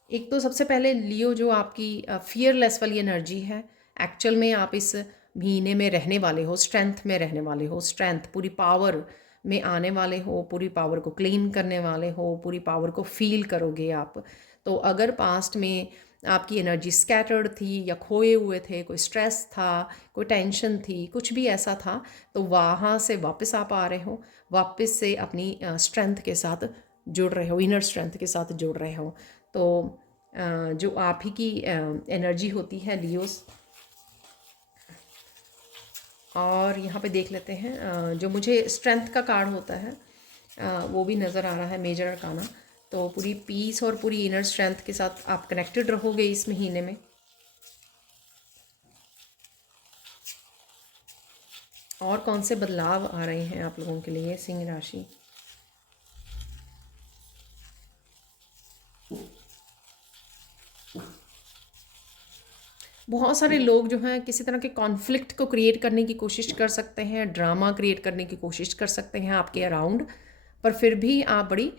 एक तो सबसे पहले लियो, जो आपकी फियरलेस वाली एनर्जी है, एक्चुअल में आप इस महीने में रहने वाले हो, स्ट्रेंथ में रहने वाले हो, स्ट्रेंथ पूरी पावर में आने वाले हो, पूरी पावर को क्लेम करने वाले हो, पूरी पावर को फील करोगे आप। तो अगर पास्ट में आपकी एनर्जी स्कैटर्ड थी या खोए हुए थे, कोई स्ट्रेस था, कोई टेंशन थी, कुछ भी ऐसा था, तो वहाँ से वापस आप आ रहे हो, वापस से अपनी स्ट्रेंथ के साथ जुड़ रहे हो, इनर स्ट्रेंथ के साथ जुड़ रहे हो। तो जो आप ही की एनर्जी होती है लियोस। और यहाँ पे देख लेते हैं, जो मुझे स्ट्रेंथ का कार्ड होता है वो भी नज़र आ रहा है, मेजर अरकाना। तो पूरी पीस और पूरी इनर स्ट्रेंथ के साथ आप कनेक्टेड रहोगे इस महीने में। और कौन से बदलाव आ रहे हैं आप लोगों के लिए सिंह राशि? बहुत सारे लोग जो हैं किसी तरह के कॉन्फ्लिक्ट को क्रिएट करने की कोशिश कर सकते हैं, ड्रामा क्रिएट करने की कोशिश कर सकते हैं आपके अराउंड, पर फिर भी आप बड़ी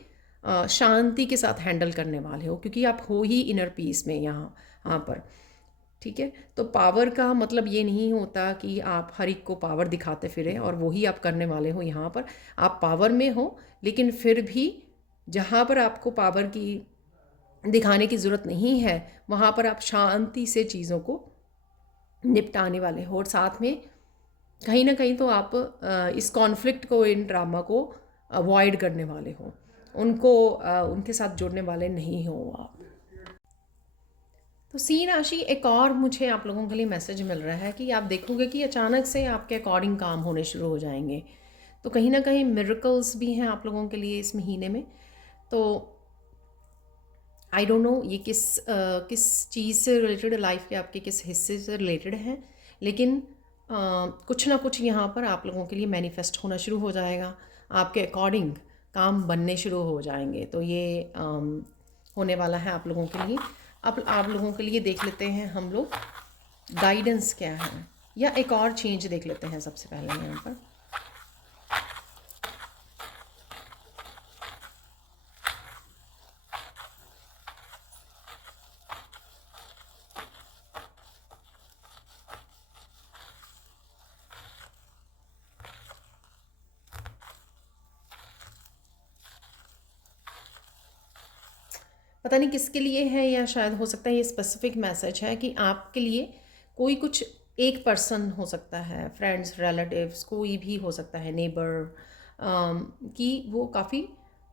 शांति के साथ हैंडल करने वाले हो, क्योंकि आप हो ही इनर पीस में यहाँ पर। ठीक है, तो पावर का मतलब ये नहीं होता कि आप हर एक को पावर दिखाते फिरें, और वही आप करने वाले हो यहाँ पर। आप पावर में हो, लेकिन फिर भी जहाँ पर आपको पावर की दिखाने की ज़रूरत नहीं है, वहाँ पर आप शांति से चीज़ों को निपटाने वाले हो। और साथ में कहीं ना कहीं तो आप इस कॉन्फ्लिक्ट को, इन ड्रामा को अवॉइड करने वाले हो, उनको उनके साथ जुड़ने वाले नहीं हो आप। तो सिंह राशि, एक और मुझे आप लोगों के लिए मैसेज मिल रहा है कि आप देखोगे कि अचानक से आपके अकॉर्डिंग काम होने शुरू हो जाएंगे। तो कहीं ना कहीं मिरेकल्स भी हैं आप लोगों के लिए इस महीने में। तो आई डोंट नो ये किस चीज़ से रिलेटेड, लाइफ के आपके किस हिस्से से रिलेटेड है, लेकिन कुछ ना कुछ यहाँ पर आप लोगों के लिए मैनिफेस्ट होना शुरू हो जाएगा, आपके अकॉर्डिंग काम बनने शुरू हो जाएंगे। तो ये होने वाला है आप लोगों के लिए। अब आप लोगों के लिए देख लेते हैं हम लोग गाइडेंस क्या है, या एक और चेंज देख लेते हैं सबसे पहले यहाँ पर। पता नहीं किसके लिए है, या शायद हो सकता है ये स्पेसिफिक मैसेज है कि आपके लिए कोई कुछ एक पर्सन हो सकता है, फ्रेंड्स, रिलेटिव्स, कोई भी हो सकता है, नेबर, कि वो काफ़ी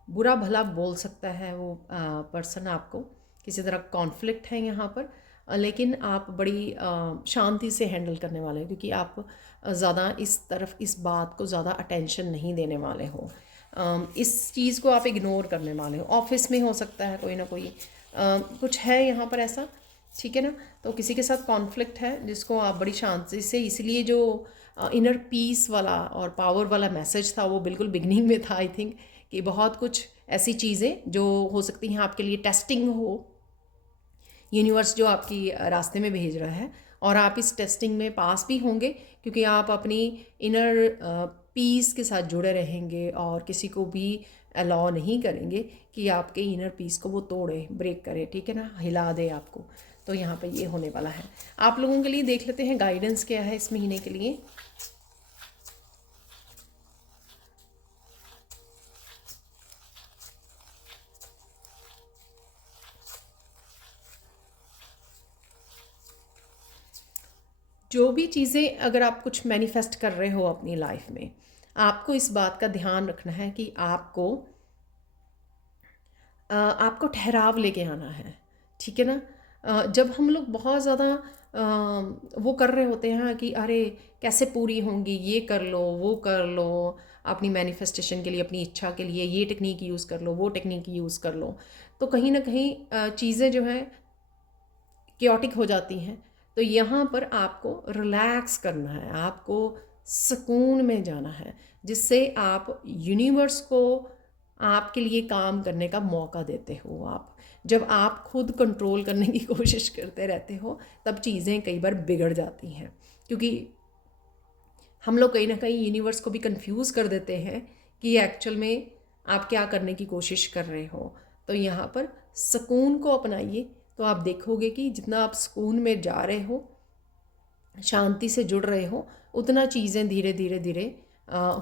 बुरा भला बोल सकता है वो पर्सन आपको, किसी तरह कॉन्फ्लिक्ट है यहाँ पर। लेकिन आप बड़ी शांति से हैंडल करने वाले हो, क्योंकि आप ज़्यादा इस तरफ इस बात को ज़्यादा अटेंशन नहीं देने वाले हो। इस चीज़ को आप इग्नोर करने वाले हो। ऑफिस में हो सकता है कोई ना कोई कुछ है यहाँ पर ऐसा, ठीक है ना। तो किसी के साथ कॉन्फ्लिक्ट है जिसको आप बड़ी शांति से, इसलिए जो इनर पीस वाला और पावर वाला मैसेज था वो बिल्कुल बिगनिंग में था, आई थिंक, कि बहुत कुछ ऐसी चीज़ें जो हो सकती हैं आपके लिए टेस्टिंग हो, यूनिवर्स जो आपकी रास्ते में भेज रहा है, और आप इस टेस्टिंग में पास भी होंगे, क्योंकि आप अपनी इनर पीस के साथ जुड़े रहेंगे और किसी को भी अलाउ नहीं करेंगे कि आपके इनर पीस को वो तोड़े, ब्रेक करे, ठीक है ना, हिला दे आपको। तो यहाँ पे ये होने वाला है। आप लोगों के लिए देख लेते हैं गाइडेंस क्या है इस महीने के लिए। जो भी चीज़ें अगर आप कुछ मैनिफेस्ट कर रहे हो अपनी लाइफ में, आपको इस बात का ध्यान रखना है कि आपको ठहराव लेके आना है, ठीक है ना। जब हम लोग बहुत ज़्यादा वो कर रहे होते हैं कि अरे कैसे पूरी होंगी, ये कर लो, वो कर लो, अपनी मैनिफेस्टेशन के लिए, अपनी इच्छा के लिए ये टेक्निक यूज़ कर लो, वो टेक्निक यूज़ कर लो, तो कहीं ना कहीं चीज़ें जो हैं क्योटिक हो जाती हैं। तो यहाँ पर आपको रिलैक्स करना है, आपको सुकून में जाना है, जिससे आप यूनिवर्स को आपके लिए काम करने का मौका देते हो। आप जब आप खुद कंट्रोल करने की कोशिश करते रहते हो तब चीज़ें कई बार बिगड़ जाती हैं, क्योंकि हम लोग कहीं ना कहीं यूनिवर्स को भी कंफ्यूज कर देते हैं कि एक्चुअल में आप क्या करने की कोशिश कर रहे हो। तो यहाँ पर सुकून को अपनाइए, तो आप देखोगे कि जितना आप सुकून में जा रहे हो, शांति से जुड़ रहे हो, उतना चीज़ें धीरे धीरे धीरे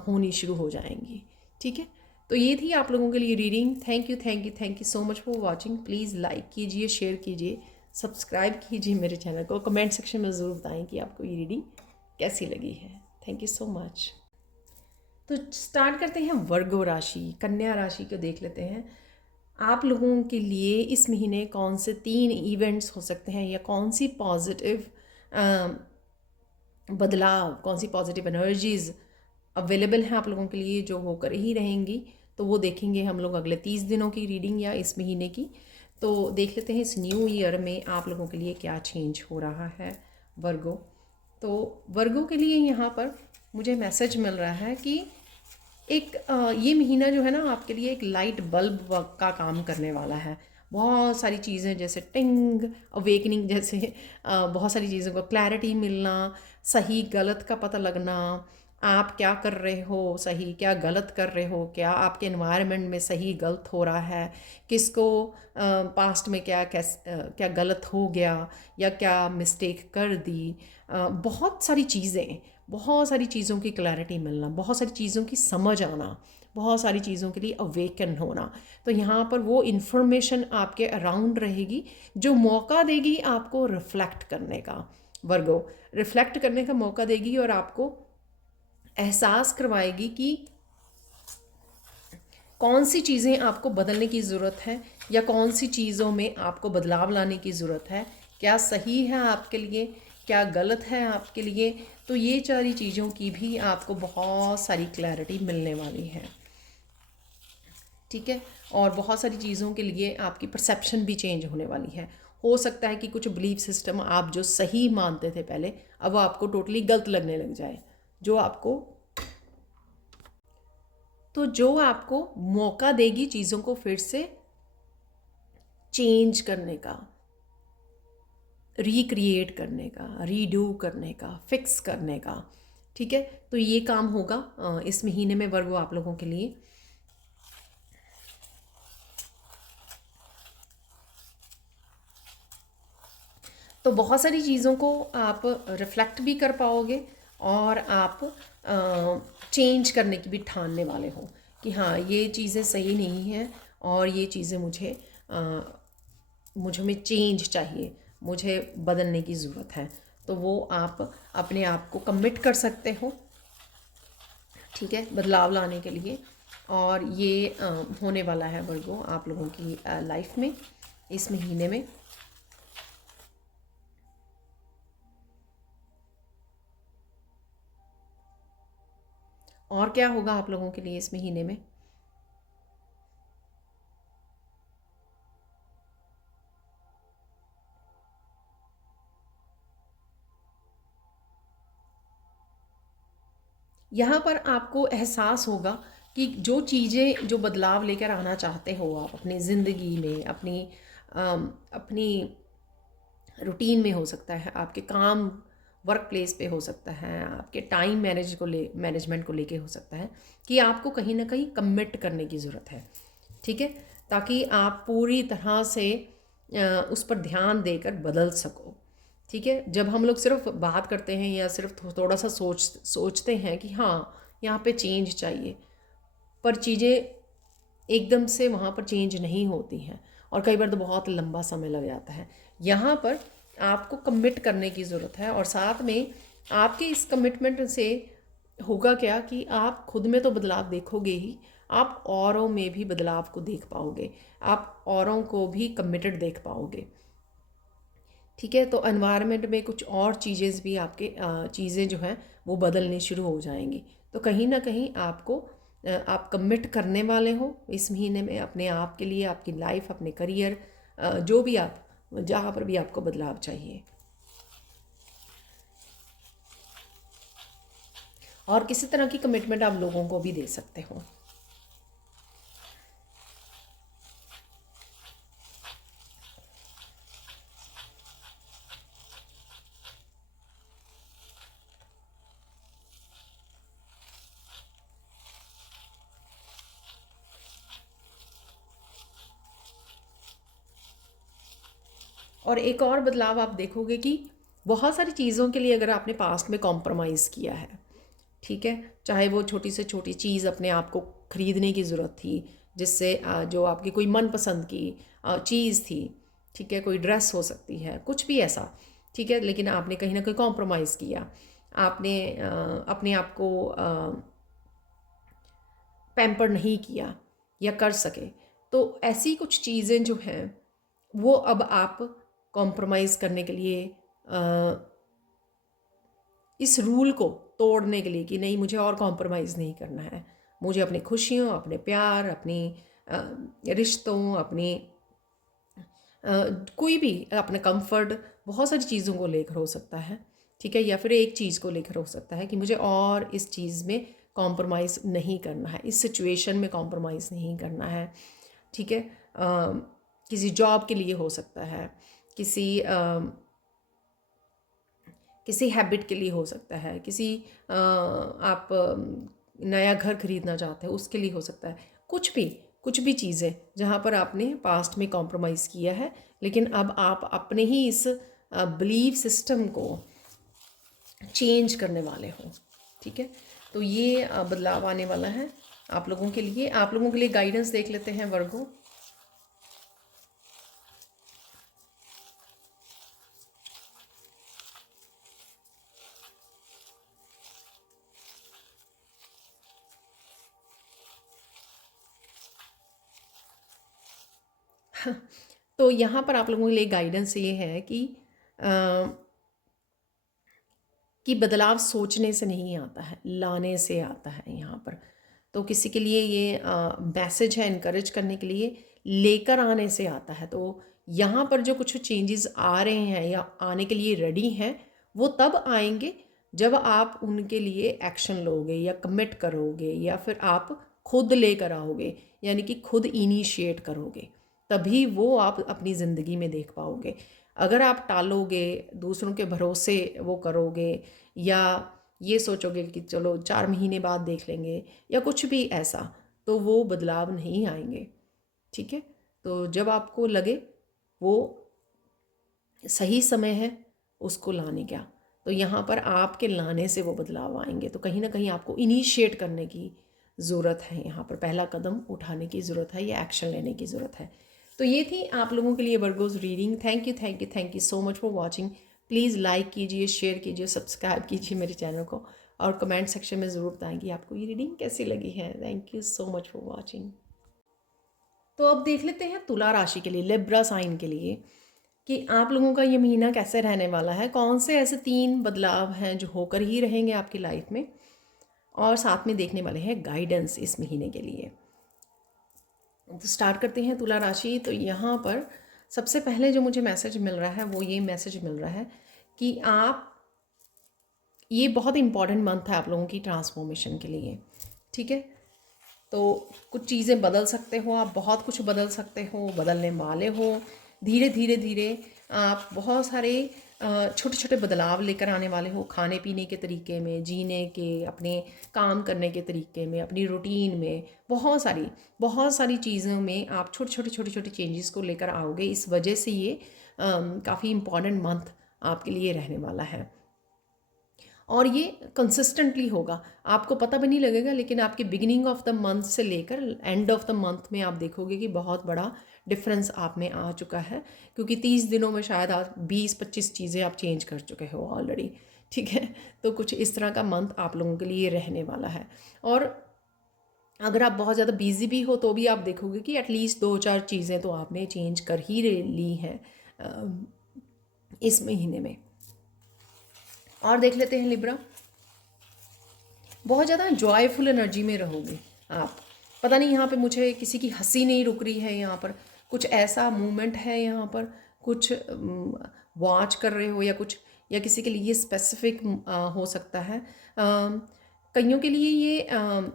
होनी शुरू हो जाएंगी, ठीक है। तो ये थी आप लोगों के लिए reading. Thank you, thank you, thank you so much for watching. Please like कीजिए, शेयर कीजिए, सब्सक्राइब कीजिए मेरे चैनल को। कमेंट सेक्शन में ज़रूर बताएं कि आपको ये रीडिंग कैसी लगी है। Thank you so much. तो स्टार्ट करते हैं वर्गो राशि, कन्या राशि को देख लेते हैं। आप लोगों के लिए इस महीने कौन से 3 इवेंट्स हो सकते हैं, या कौन सी पॉजिटिव बदलाव, कौन सी पॉजिटिव एनर्जीज़ अवेलेबल हैं आप लोगों के लिए जो होकर ही रहेंगी। तो वो देखेंगे हम लोग अगले 30 दिनों की रीडिंग या इस महीने की। तो देख लेते हैं इस न्यू ईयर में आप लोगों के लिए क्या चेंज हो रहा है वर्गो। तो वर्गो के लिए यहाँ पर मुझे मैसेज मिल रहा है कि एक ये महीना जो है ना आपके लिए एक लाइट बल्ब का काम करने वाला है। बहुत सारी चीज़ें जैसे टिंग अवेकनिंग जैसे बहुत सारी चीज़ों को क्लैरिटी मिलना, सही गलत का पता लगना, आप क्या कर रहे हो, सही क्या गलत कर रहे हो, क्या आपके एनवायरनमेंट में सही गलत हो रहा है, किसको पास्ट में क्या गलत हो गया या क्या मिस्टेक कर दी। बहुत सारी चीज़ें, बहुत सारी चीज़ों की क्लैरिटी मिलना, बहुत सारी चीज़ों की समझ आना, बहुत सारी चीज़ों के लिए अवेकन होना। तो यहाँ पर वो इन्फॉर्मेशन आपके अराउंड रहेगी जो मौका देगी आपको रिफ्लेक्ट करने का। वर्गो रिफ्लेक्ट करने का मौका देगी और आपको एहसास करवाएगी कि कौन सी चीज़ें आपको बदलने की ज़रूरत है या कौन सी चीज़ों में आपको बदलाव लाने की ज़रूरत है, क्या सही है आपके लिए, क्या गलत है आपके लिए। तो ये सारी चीज़ों की भी आपको बहुत सारी क्लैरिटी मिलने वाली है, ठीक है। और बहुत सारी चीज़ों के लिए आपकी परसेप्शन भी चेंज होने वाली है। हो सकता है कि कुछ बिलीफ सिस्टम आप जो सही मानते थे पहले, अब वो आपको टोटली गलत लगने लग जाए, जो आपको मौका देगी चीज़ों को फिर से चेंज करने का, रिक्रिएट करने का, रीडू करने का, फिक्स करने का, ठीक है। तो ये काम होगा इस महीने में वर्गो आप लोगों के लिए। तो बहुत सारी चीज़ों को आप रिफ्लेक्ट भी कर पाओगे और आप चेंज करने की भी ठानने वाले हो कि हाँ ये चीज़ें सही नहीं हैं और ये चीज़ें मुझे मुझ में चेंज चाहिए, मुझे बदलने की ज़रूरत है, तो वो आप अपने आप को कमिट कर सकते हो, ठीक है, बदलाव लाने के लिए। और ये होने वाला है वर्गो आप लोगों की लाइफ में इस महीने में। और क्या होगा आप लोगों के लिए इस महीने में? यहाँ पर आपको एहसास होगा कि जो चीज़ें, जो बदलाव लेकर आना चाहते हो आप अपनी ज़िंदगी में, अपनी रूटीन में, हो सकता है आपके काम वर्क प्लेस पे, हो सकता है आपके टाइम मैनेजमेंट को लेके हो सकता है, कि आपको कहीं ना कहीं कमिट करने की ज़रूरत है, ठीक है, ताकि आप पूरी तरह से उस पर ध्यान देकर बदल सको, ठीक है। जब हम लोग सिर्फ बात करते हैं या सिर्फ थोड़ा सा सोचते हैं कि हाँ यहाँ पे चेंज चाहिए, पर चीज़ें एकदम से वहाँ पर चेंज नहीं होती हैं, और कई बार तो बहुत लंबा समय लग जाता है। यहाँ पर आपको कमिट करने की ज़रूरत है, और साथ में आपके इस कमिटमेंट से होगा क्या कि आप खुद में तो बदलाव देखोगे ही, आप औरों में भी बदलाव को देख पाओगे, आप औरों को भी कमिटेड देख पाओगे, ठीक है। तो एनवायरनमेंट में कुछ और चीज़ें भी आपके चीज़ें जो हैं वो बदलनी शुरू हो जाएंगी। तो कहीं ना कहीं आपको आप कमिट करने वाले हो इस महीने में अपने आप के लिए, आपकी लाइफ, अपने करियर, जो भी आप, जहाँ पर भी आपको बदलाव चाहिए। और किसी तरह की कमिटमेंट आप लोगों को भी दे सकते हो। और एक और बदलाव आप देखोगे कि बहुत सारी चीज़ों के लिए अगर आपने पास्ट में कॉम्प्रोमाइज़ किया है, ठीक है, चाहे वो छोटी से छोटी चीज़ अपने आप को ख़रीदने की ज़रूरत थी, जिससे जो आपकी कोई मनपसंद की चीज़ थी, ठीक है, कोई ड्रेस हो सकती है, कुछ भी ऐसा, ठीक है, लेकिन आपने कहीं ना कहीं कॉम्प्रोमाइज़ किया, आपने अपने आप को पैम्पर नहीं किया या कर सके, तो ऐसी कुछ चीज़ें जो हैं वो अब आप कॉम्प्रोमाइज़ करने के लिए, इस रूल को तोड़ने के लिए कि नहीं, मुझे और कॉम्प्रोमाइज़ नहीं करना है, मुझे अपनी खुशियों, अपने प्यार, अपनी रिश्तों, अपनी कोई भी अपने कंफर्ट, बहुत सारी चीज़ों को लेकर हो सकता है, ठीक है, या फिर एक चीज़ को लेकर हो सकता है कि मुझे और इस चीज़ में कॉम्प्रोमाइज़ नहीं करना है, इस सिचुएशन में कॉम्प्रोमाइज़ नहीं करना है, ठीक है। किसी जॉब के लिए हो सकता है, किसी किसी हैबिट के लिए हो सकता है, किसी आप नया घर खरीदना चाहते हो उसके लिए हो सकता है, कुछ भी चीज़ें जहाँ पर आपने पास्ट में कॉम्प्रोमाइज़ किया है, लेकिन अब आप अपने ही इस बिलीफ सिस्टम को चेंज करने वाले हो, ठीक है। तो ये बदलाव आने वाला है आप लोगों के लिए। आप लोगों के लिए गाइडेंस देख लेते हैं वर्गो। तो यहाँ पर आप लोगों के लिए गाइडेंस ये है कि बदलाव सोचने से नहीं आता है, लाने से आता है यहाँ पर। तो किसी के लिए ये मैसेज है इनकरेज करने के लिए, लेकर आने से आता है। तो यहाँ पर जो कुछ चेंजेस आ रहे हैं या आने के लिए रेडी हैं, वो तब आएंगे जब आप उनके लिए एक्शन लोगे या कमिट करोगे, या फिर आप खुद लेकर आओगे, यानी कि खुद इनिशिएट करोगे, तभी वो आप अपनी ज़िंदगी में देख पाओगे। अगर आप टालोगे, दूसरों के भरोसे वो करोगे, या ये सोचोगे कि चलो 4 महीने बाद देख लेंगे या कुछ भी ऐसा, तो वो बदलाव नहीं आएंगे, ठीक है। तो जब आपको लगे वो सही समय है उसको लाने का, तो यहाँ पर आपके लाने से वो बदलाव आएंगे। तो कहीं ना कहीं आपको इनिशिएट करने की ज़रूरत है, यहाँ पर पहला कदम उठाने की ज़रूरत है या एक्शन लेने की ज़रूरत है। तो ये थी आप लोगों के लिए Virgo's reading. Thank you thank you thank you so much for watching. Please like कीजिए, शेयर कीजिए, सब्सक्राइब कीजिए मेरे चैनल को, और कमेंट सेक्शन में ज़रूर बताएं कि आपको ये रीडिंग कैसी लगी है। Thank you so much for watching. तो अब देख लेते हैं तुला राशि के लिए, लिब्रा साइन के लिए, कि आप लोगों का ये महीना कैसे रहने वाला है, कौन से ऐसे 3 बदलाव हैं जो होकर ही रहेंगे आपकी लाइफ में, और साथ में देखने वाले हैं गाइडेंस इस महीने के लिए। तो स्टार्ट करते हैं तुला राशि। तो यहाँ पर सबसे पहले जो मुझे मैसेज मिल रहा है वो ये मैसेज मिल रहा है कि आप, ये बहुत इंपॉर्टेंट मंथ है आप लोगों की ट्रांसफॉर्मेशन के लिए, ठीक है। तो कुछ चीज़ें बदल सकते हो आप, बहुत कुछ बदल सकते हो, बदलने वाले हो। धीरे धीरे धीरे आप बहुत सारे छोटे छोटे बदलाव लेकर आने वाले हो, खाने पीने के तरीके में, जीने के, अपने काम करने के तरीके में, अपनी रूटीन में, बहुत सारी चीज़ों में आप छोटे छोटे चेंजेस को लेकर आओगे। इस वजह से ये काफ़ी इम्पॉर्टेंट मंथ आपके लिए रहने वाला है, और ये कंसिस्टेंटली होगा, आपको पता भी नहीं लगेगा, लेकिन आपके बिगिनिंग ऑफ द मंथ से लेकर एंड ऑफ द मंथ में आप देखोगे कि बहुत बड़ा डिफरेंस आप में आ चुका है, क्योंकि 30 दिनों में शायद आप 20-25 चीज़ें आप चेंज कर चुके हो ऑलरेडी, ठीक है। तो कुछ इस तरह का मंथ आप लोगों के लिए रहने वाला है। और अगर आप बहुत ज़्यादा बिजी भी हो तो भी आप देखोगे कि एटलीस्ट 2-4 चीज़ें तो आपने चेंज कर ही ली हैं इस महीने में। और देख लेते हैं लिब्रा, बहुत ज़्यादा जॉयफुल एनर्जी में रहोगे आप। पता नहीं, यहाँ पे मुझे किसी की हंसी नहीं रुक रही है, यहाँ पर कुछ ऐसा मूवमेंट है, यहाँ पर कुछ वॉच कर रहे हो या कुछ, या किसी के लिए स्पेसिफिक हो सकता है। कईयों के लिए ये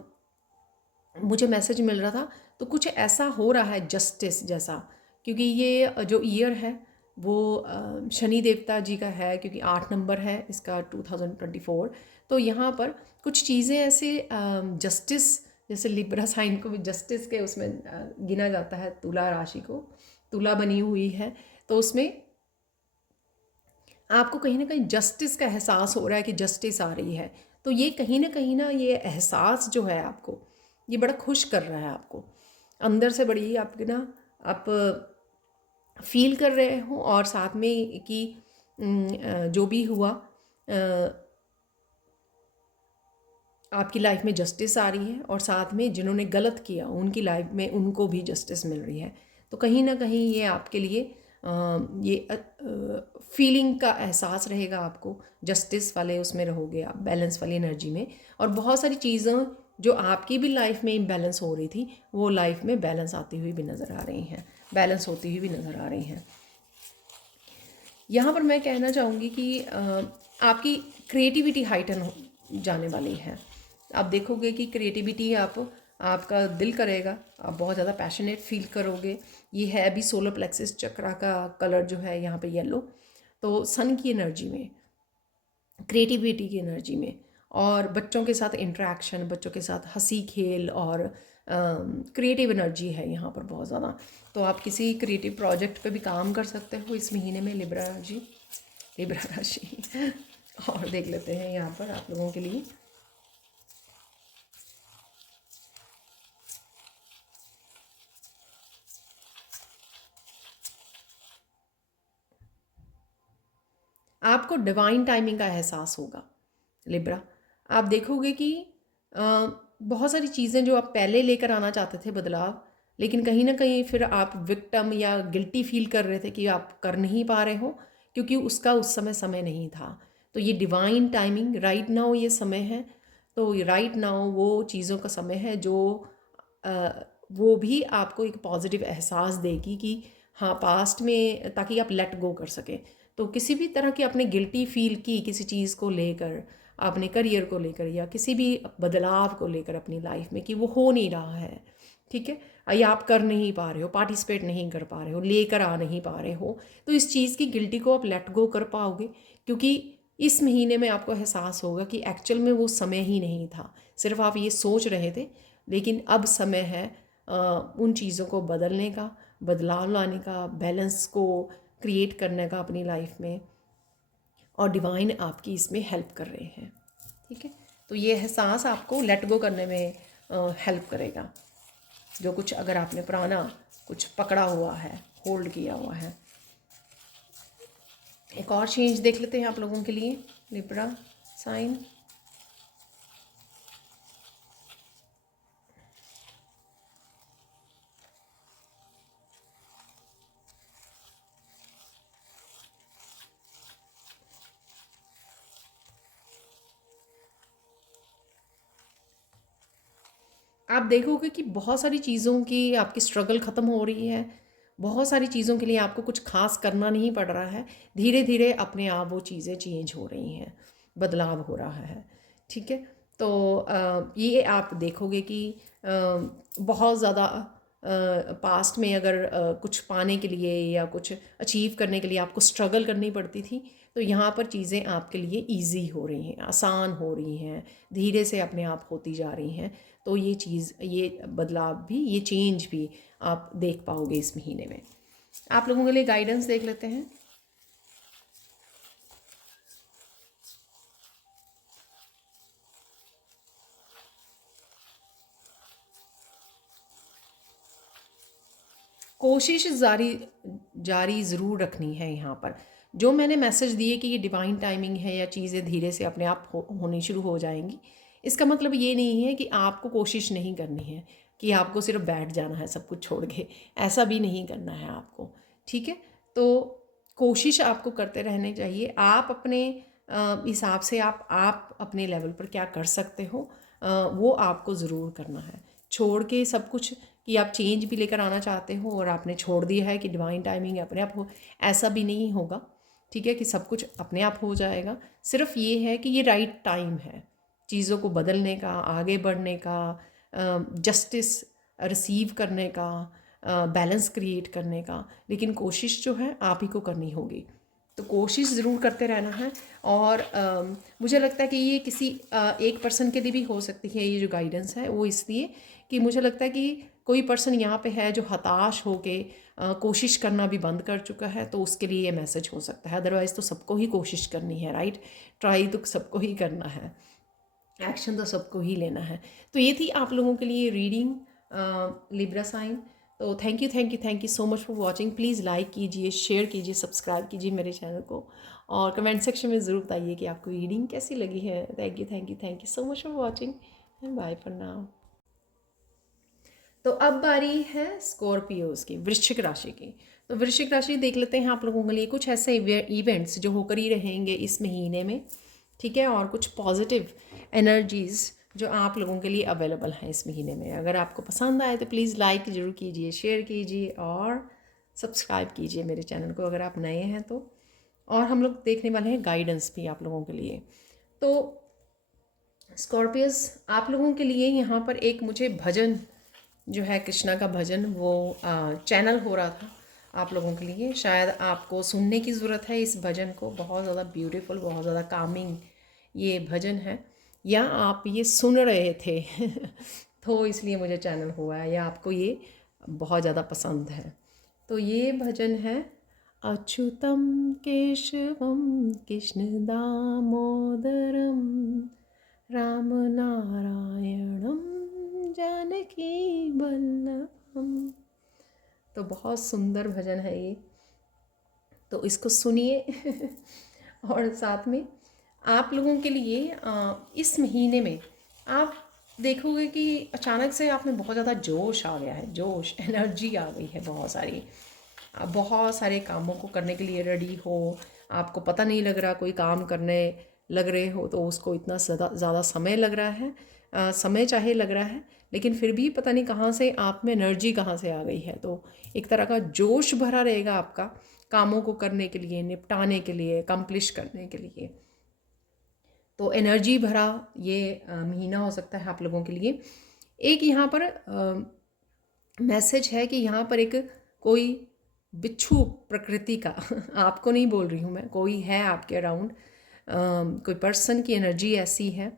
मुझे मैसेज मिल रहा था, तो कुछ ऐसा हो रहा है जस्टिस जैसा, क्योंकि ये जो ईयर है वो शनि देवता जी का है, क्योंकि 8 नंबर है इसका 2024। तो यहाँ पर कुछ चीज़ें ऐसे जस्टिस, जैसे लिब्रा साइन को भी जस्टिस के उसमें गिना जाता है, तुला राशि को तुला बनी हुई है, तो उसमें आपको कहीं ना कहीं जस्टिस का एहसास हो रहा है कि जस्टिस आ रही है। तो ये कहीं ना ये एहसास जो है आपको, ये बड़ा खुश कर रहा है आपको, अंदर से बड़ी आपके ना, आप फील कर रहे हो, और साथ में कि जो भी हुआ आपकी लाइफ में जस्टिस आ रही है, और साथ में जिन्होंने गलत किया उनकी लाइफ में उनको भी जस्टिस मिल रही है। तो कहीं ना कहीं ये आपके लिए ये फीलिंग का एहसास रहेगा आपको, जस्टिस वाले उसमें रहोगे आप, बैलेंस वाली एनर्जी में। और बहुत सारी चीज़ें जो आपकी भी लाइफ में इम्बैलेंस हो रही थी, वो लाइफ में बैलेंस आती हुई भी नज़र आ रही हैं, बैलेंस होती हुई भी नज़र आ रही हैं। यहाँ पर मैं कहना चाहूँगी कि आपकी क्रिएटिविटी हाइटन जाने वाली है। आप देखोगे कि क्रिएटिविटी आपका दिल करेगा, आप बहुत ज़्यादा पैशनेट फील करोगे। ये है अभी सोलर प्लेक्सिस चक्रा का कलर जो है यहाँ पे येलो, तो सन की एनर्जी में, क्रिएटिविटी की एनर्जी में, और बच्चों के साथ इंटरेक्शन, बच्चों के साथ हंसी खेल, और क्रिएटिव एनर्जी है यहाँ पर बहुत ज़्यादा। तो आप किसी क्रिएटिव प्रोजेक्ट पे भी काम कर सकते हो इस महीने में, लिब्रा राशि। और देख लेते हैं यहाँ पर आप लोगों के लिए, आपको डिवाइन टाइमिंग का एहसास होगा लिब्रा। आप देखोगे कि बहुत सारी चीज़ें जो आप पहले लेकर आना चाहते थे बदलाव, लेकिन कहीं ना कहीं फिर आप विक्टिम या गिल्टी फील कर रहे थे कि आप कर नहीं पा रहे हो, क्योंकि उसका उस समय नहीं था। तो ये डिवाइन टाइमिंग राइट नाउ ये समय है। तो राइट नाउ वो चीज़ों का समय है जो वो भी आपको एक पॉजिटिव एहसास देगी कि हाँ पास्ट में, ताकि आप लेट गो कर सकें। तो किसी भी तरह की आपने गिल्टी फील की किसी चीज़ को लेकर, अपने करियर को लेकर, या किसी भी बदलाव को लेकर अपनी लाइफ में, कि वो हो नहीं रहा है, ठीक है, या आप कर नहीं पा रहे हो, पार्टिसिपेट नहीं कर पा रहे हो, लेकर आ नहीं पा रहे हो, तो इस चीज़ की गिल्टी को आप लेट गो कर पाओगे। क्योंकि इस महीने में आपको एहसास होगा कि एक्चुअल में वो समय ही नहीं था, सिर्फ आप ये सोच रहे थे। लेकिन अब समय है उन चीज़ों को बदलने का, बदलाव लाने का, बैलेंस को क्रिएट करने का अपनी लाइफ में, और डिवाइन आपकी इसमें हेल्प कर रहे हैं, ठीक है। तो ये एहसास आपको लेट गो करने में हेल्प करेगा। जो कुछ अगर आपने पुराना कुछ पकड़ा हुआ है, होल्ड किया हुआ है। एक और चेंज देख लेते हैं आप लोगों के लिए, लिब्रा साइन। आप देखोगे कि बहुत सारी चीज़ों की आपकी स्ट्रगल ख़त्म हो रही है, बहुत सारी चीज़ों के लिए आपको कुछ खास करना नहीं पड़ रहा है, धीरे धीरे अपने आप वो चीज़ें चेंज हो रही हैं, बदलाव हो रहा है। ठीक है, तो ये आप देखोगे कि बहुत ज़्यादा पास्ट में अगर कुछ पाने के लिए या कुछ अचीव करने के लिए आपको स्ट्रगल करनी पड़ती थी, तो यहाँ पर चीज़ें आपके लिए इजी हो रही हैं, आसान हो रही हैं, धीरे से अपने आप होती जा रही हैं। तो ये चीज़, ये बदलाव भी, ये चेंज भी आप देख पाओगे इस महीने में। आप लोगों के लिए गाइडेंस देख लेते हैं। कोशिश जारी जारी ज़रूर रखनी है यहाँ पर। जो मैंने मैसेज दिए कि ये डिवाइन टाइमिंग है या चीज़ें धीरे से अपने आप होनी शुरू हो जाएंगी, इसका मतलब ये नहीं है कि आपको कोशिश नहीं करनी है, कि आपको सिर्फ बैठ जाना है सब कुछ छोड़ के, ऐसा भी नहीं करना है आपको। ठीक है, तो कोशिश आपको करते रहने चाहिए। आप अपने हिसाब से आप अपने लेवल पर क्या कर सकते हो, वो आपको ज़रूर करना है। छोड़ के सब कुछ, कि आप चेंज भी लेकर आना चाहते हो और आपने छोड़ दिया है कि डिवाइन टाइमिंग अपने आप हो, ऐसा भी नहीं होगा। ठीक है, कि सब कुछ अपने आप हो जाएगा। सिर्फ ये है कि ये राइट टाइम है चीज़ों को बदलने का, आगे बढ़ने का, जस्टिस रिसीव करने का, बैलेंस क्रिएट करने का। लेकिन कोशिश जो है आप ही को करनी होगी, तो कोशिश ज़रूर करते रहना है। और मुझे लगता है कि ये किसी एक पर्सन के लिए भी हो सकती है, ये जो गाइडेंस है वो इसलिए कि मुझे लगता है कि कोई पर्सन यहाँ पे है जो हताश होके कोशिश करना भी बंद कर चुका है, तो उसके लिए ये मैसेज हो सकता है। अदरवाइज़ तो सबको ही कोशिश करनी है, राइट? ट्राई तो सबको ही करना है, एक्शन तो सबको ही लेना है। तो ये थी आप लोगों के लिए रीडिंग, लिब्रा साइन। तो thank you so much for watching. Please like कीजिए, शेयर कीजिए, सब्सक्राइब कीजिए मेरे चैनल को, और कमेंट सेक्शन में ज़रूर बताइए कि आपको रीडिंग कैसी लगी है। Thank you so much for watching and bye for now. तो अब बारी है स्कॉर्पियोज़ की, वृश्चिक राशि की। तो वृश्चिक राशि देख लेते हैं आप लोगों के लिए कुछ ऐसे इवेंट्स जो होकर ही रहेंगे इस महीने में। ठीक है, और कुछ पॉजिटिव एनर्जीज़ जो आप लोगों के लिए अवेलेबल हैं इस महीने में। अगर आपको पसंद आए तो प्लीज़ लाइक ज़रूर कीजिए, शेयर कीजिए और सब्सक्राइब कीजिए मेरे चैनल को अगर आप नए हैं तो। और हम लोग देखने वाले हैं गाइडेंस भी आप लोगों के लिए। तो स्कॉर्पियस, आप लोगों के लिए यहाँ पर एक मुझे भजन जो है, कृष्णा का भजन, वो चैनल हो रहा था आप लोगों के लिए। शायद आपको सुनने की ज़रूरत है इस भजन को, बहुत ज़्यादा ब्यूटीफुल, बहुत ज़्यादा कामिंग ये भजन है, या आप ये सुन रहे थे तो इसलिए मुझे चैनल हुआ है, या आपको ये बहुत ज़्यादा पसंद है। तो ये भजन है, अच्युतम केशवम कृष्ण दामोदरम राम नारायणम जानकी वल्लभम। तो बहुत सुंदर भजन है ये, तो इसको सुनिए और साथ में आप लोगों के लिए इस महीने में आप देखोगे कि अचानक से आप में बहुत ज़्यादा जोश आ गया है, जोश, एनर्जी आ गई है बहुत सारी। आप बहुत सारे कामों को करने के लिए रेडी हो, आपको पता नहीं लग रहा, कोई काम करने लग रहे हो तो उसको इतना ज़्यादा समय लग रहा है, समय चाहे लग रहा है, लेकिन फिर भी पता नहीं कहाँ से आप में एनर्जी कहाँ से आ गई है। तो एक तरह का जोश भरा रहेगा आपका कामों को करने के लिए, निपटाने के लिए, कंप्लीट करने के लिए। तो एनर्जी भरा ये महीना हो सकता है आप लोगों के लिए। एक यहाँ पर मैसेज है कि यहाँ पर एक कोई बिच्छू प्रकृति का आपको नहीं बोल रही हूँ मैं, कोई है आपके अराउंड, कोई पर्सन की एनर्जी ऐसी है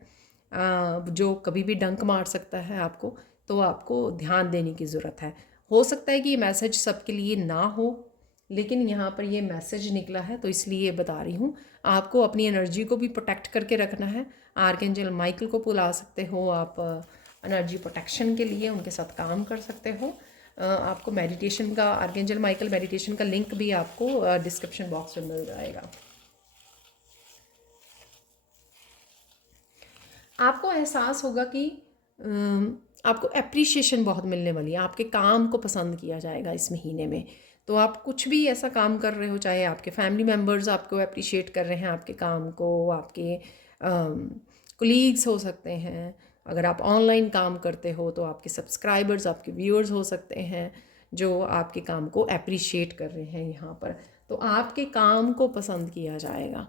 जो कभी भी डंक मार सकता है आपको, तो आपको ध्यान देने की ज़रूरत है। हो सकता है कि ये मैसेज सबके लिए ना हो, लेकिन यहाँ पर ये मैसेज निकला है तो इसलिए बता रही हूँ। आपको अपनी एनर्जी को भी प्रोटेक्ट करके रखना है। आर्कएंजल माइकल को बुला सकते हो आप एनर्जी प्रोटेक्शन के लिए, उनके साथ काम कर सकते हो। आपको मेडिटेशन का, आर्कएंजल माइकल मेडिटेशन का लिंक भी आपको डिस्क्रिप्शन बॉक्स में मिल जाएगा। आपको एहसास होगा कि आपको एप्रिशिएशन बहुत मिलने वाली है, आपके काम को पसंद किया जाएगा इस महीने में। तो आप कुछ भी ऐसा काम कर रहे हो, चाहे आपके फैमिली मेम्बर्स आपको अप्रिशिएट कर रहे हैं आपके काम को, आपके कोलीग्स हो सकते हैं, अगर आप ऑनलाइन काम करते हो तो आपके सब्सक्राइबर्स, आपके व्यूअर्स हो सकते हैं जो आपके काम को अप्रिशिएट कर रहे हैं यहाँ पर। तो आपके काम को पसंद किया जाएगा,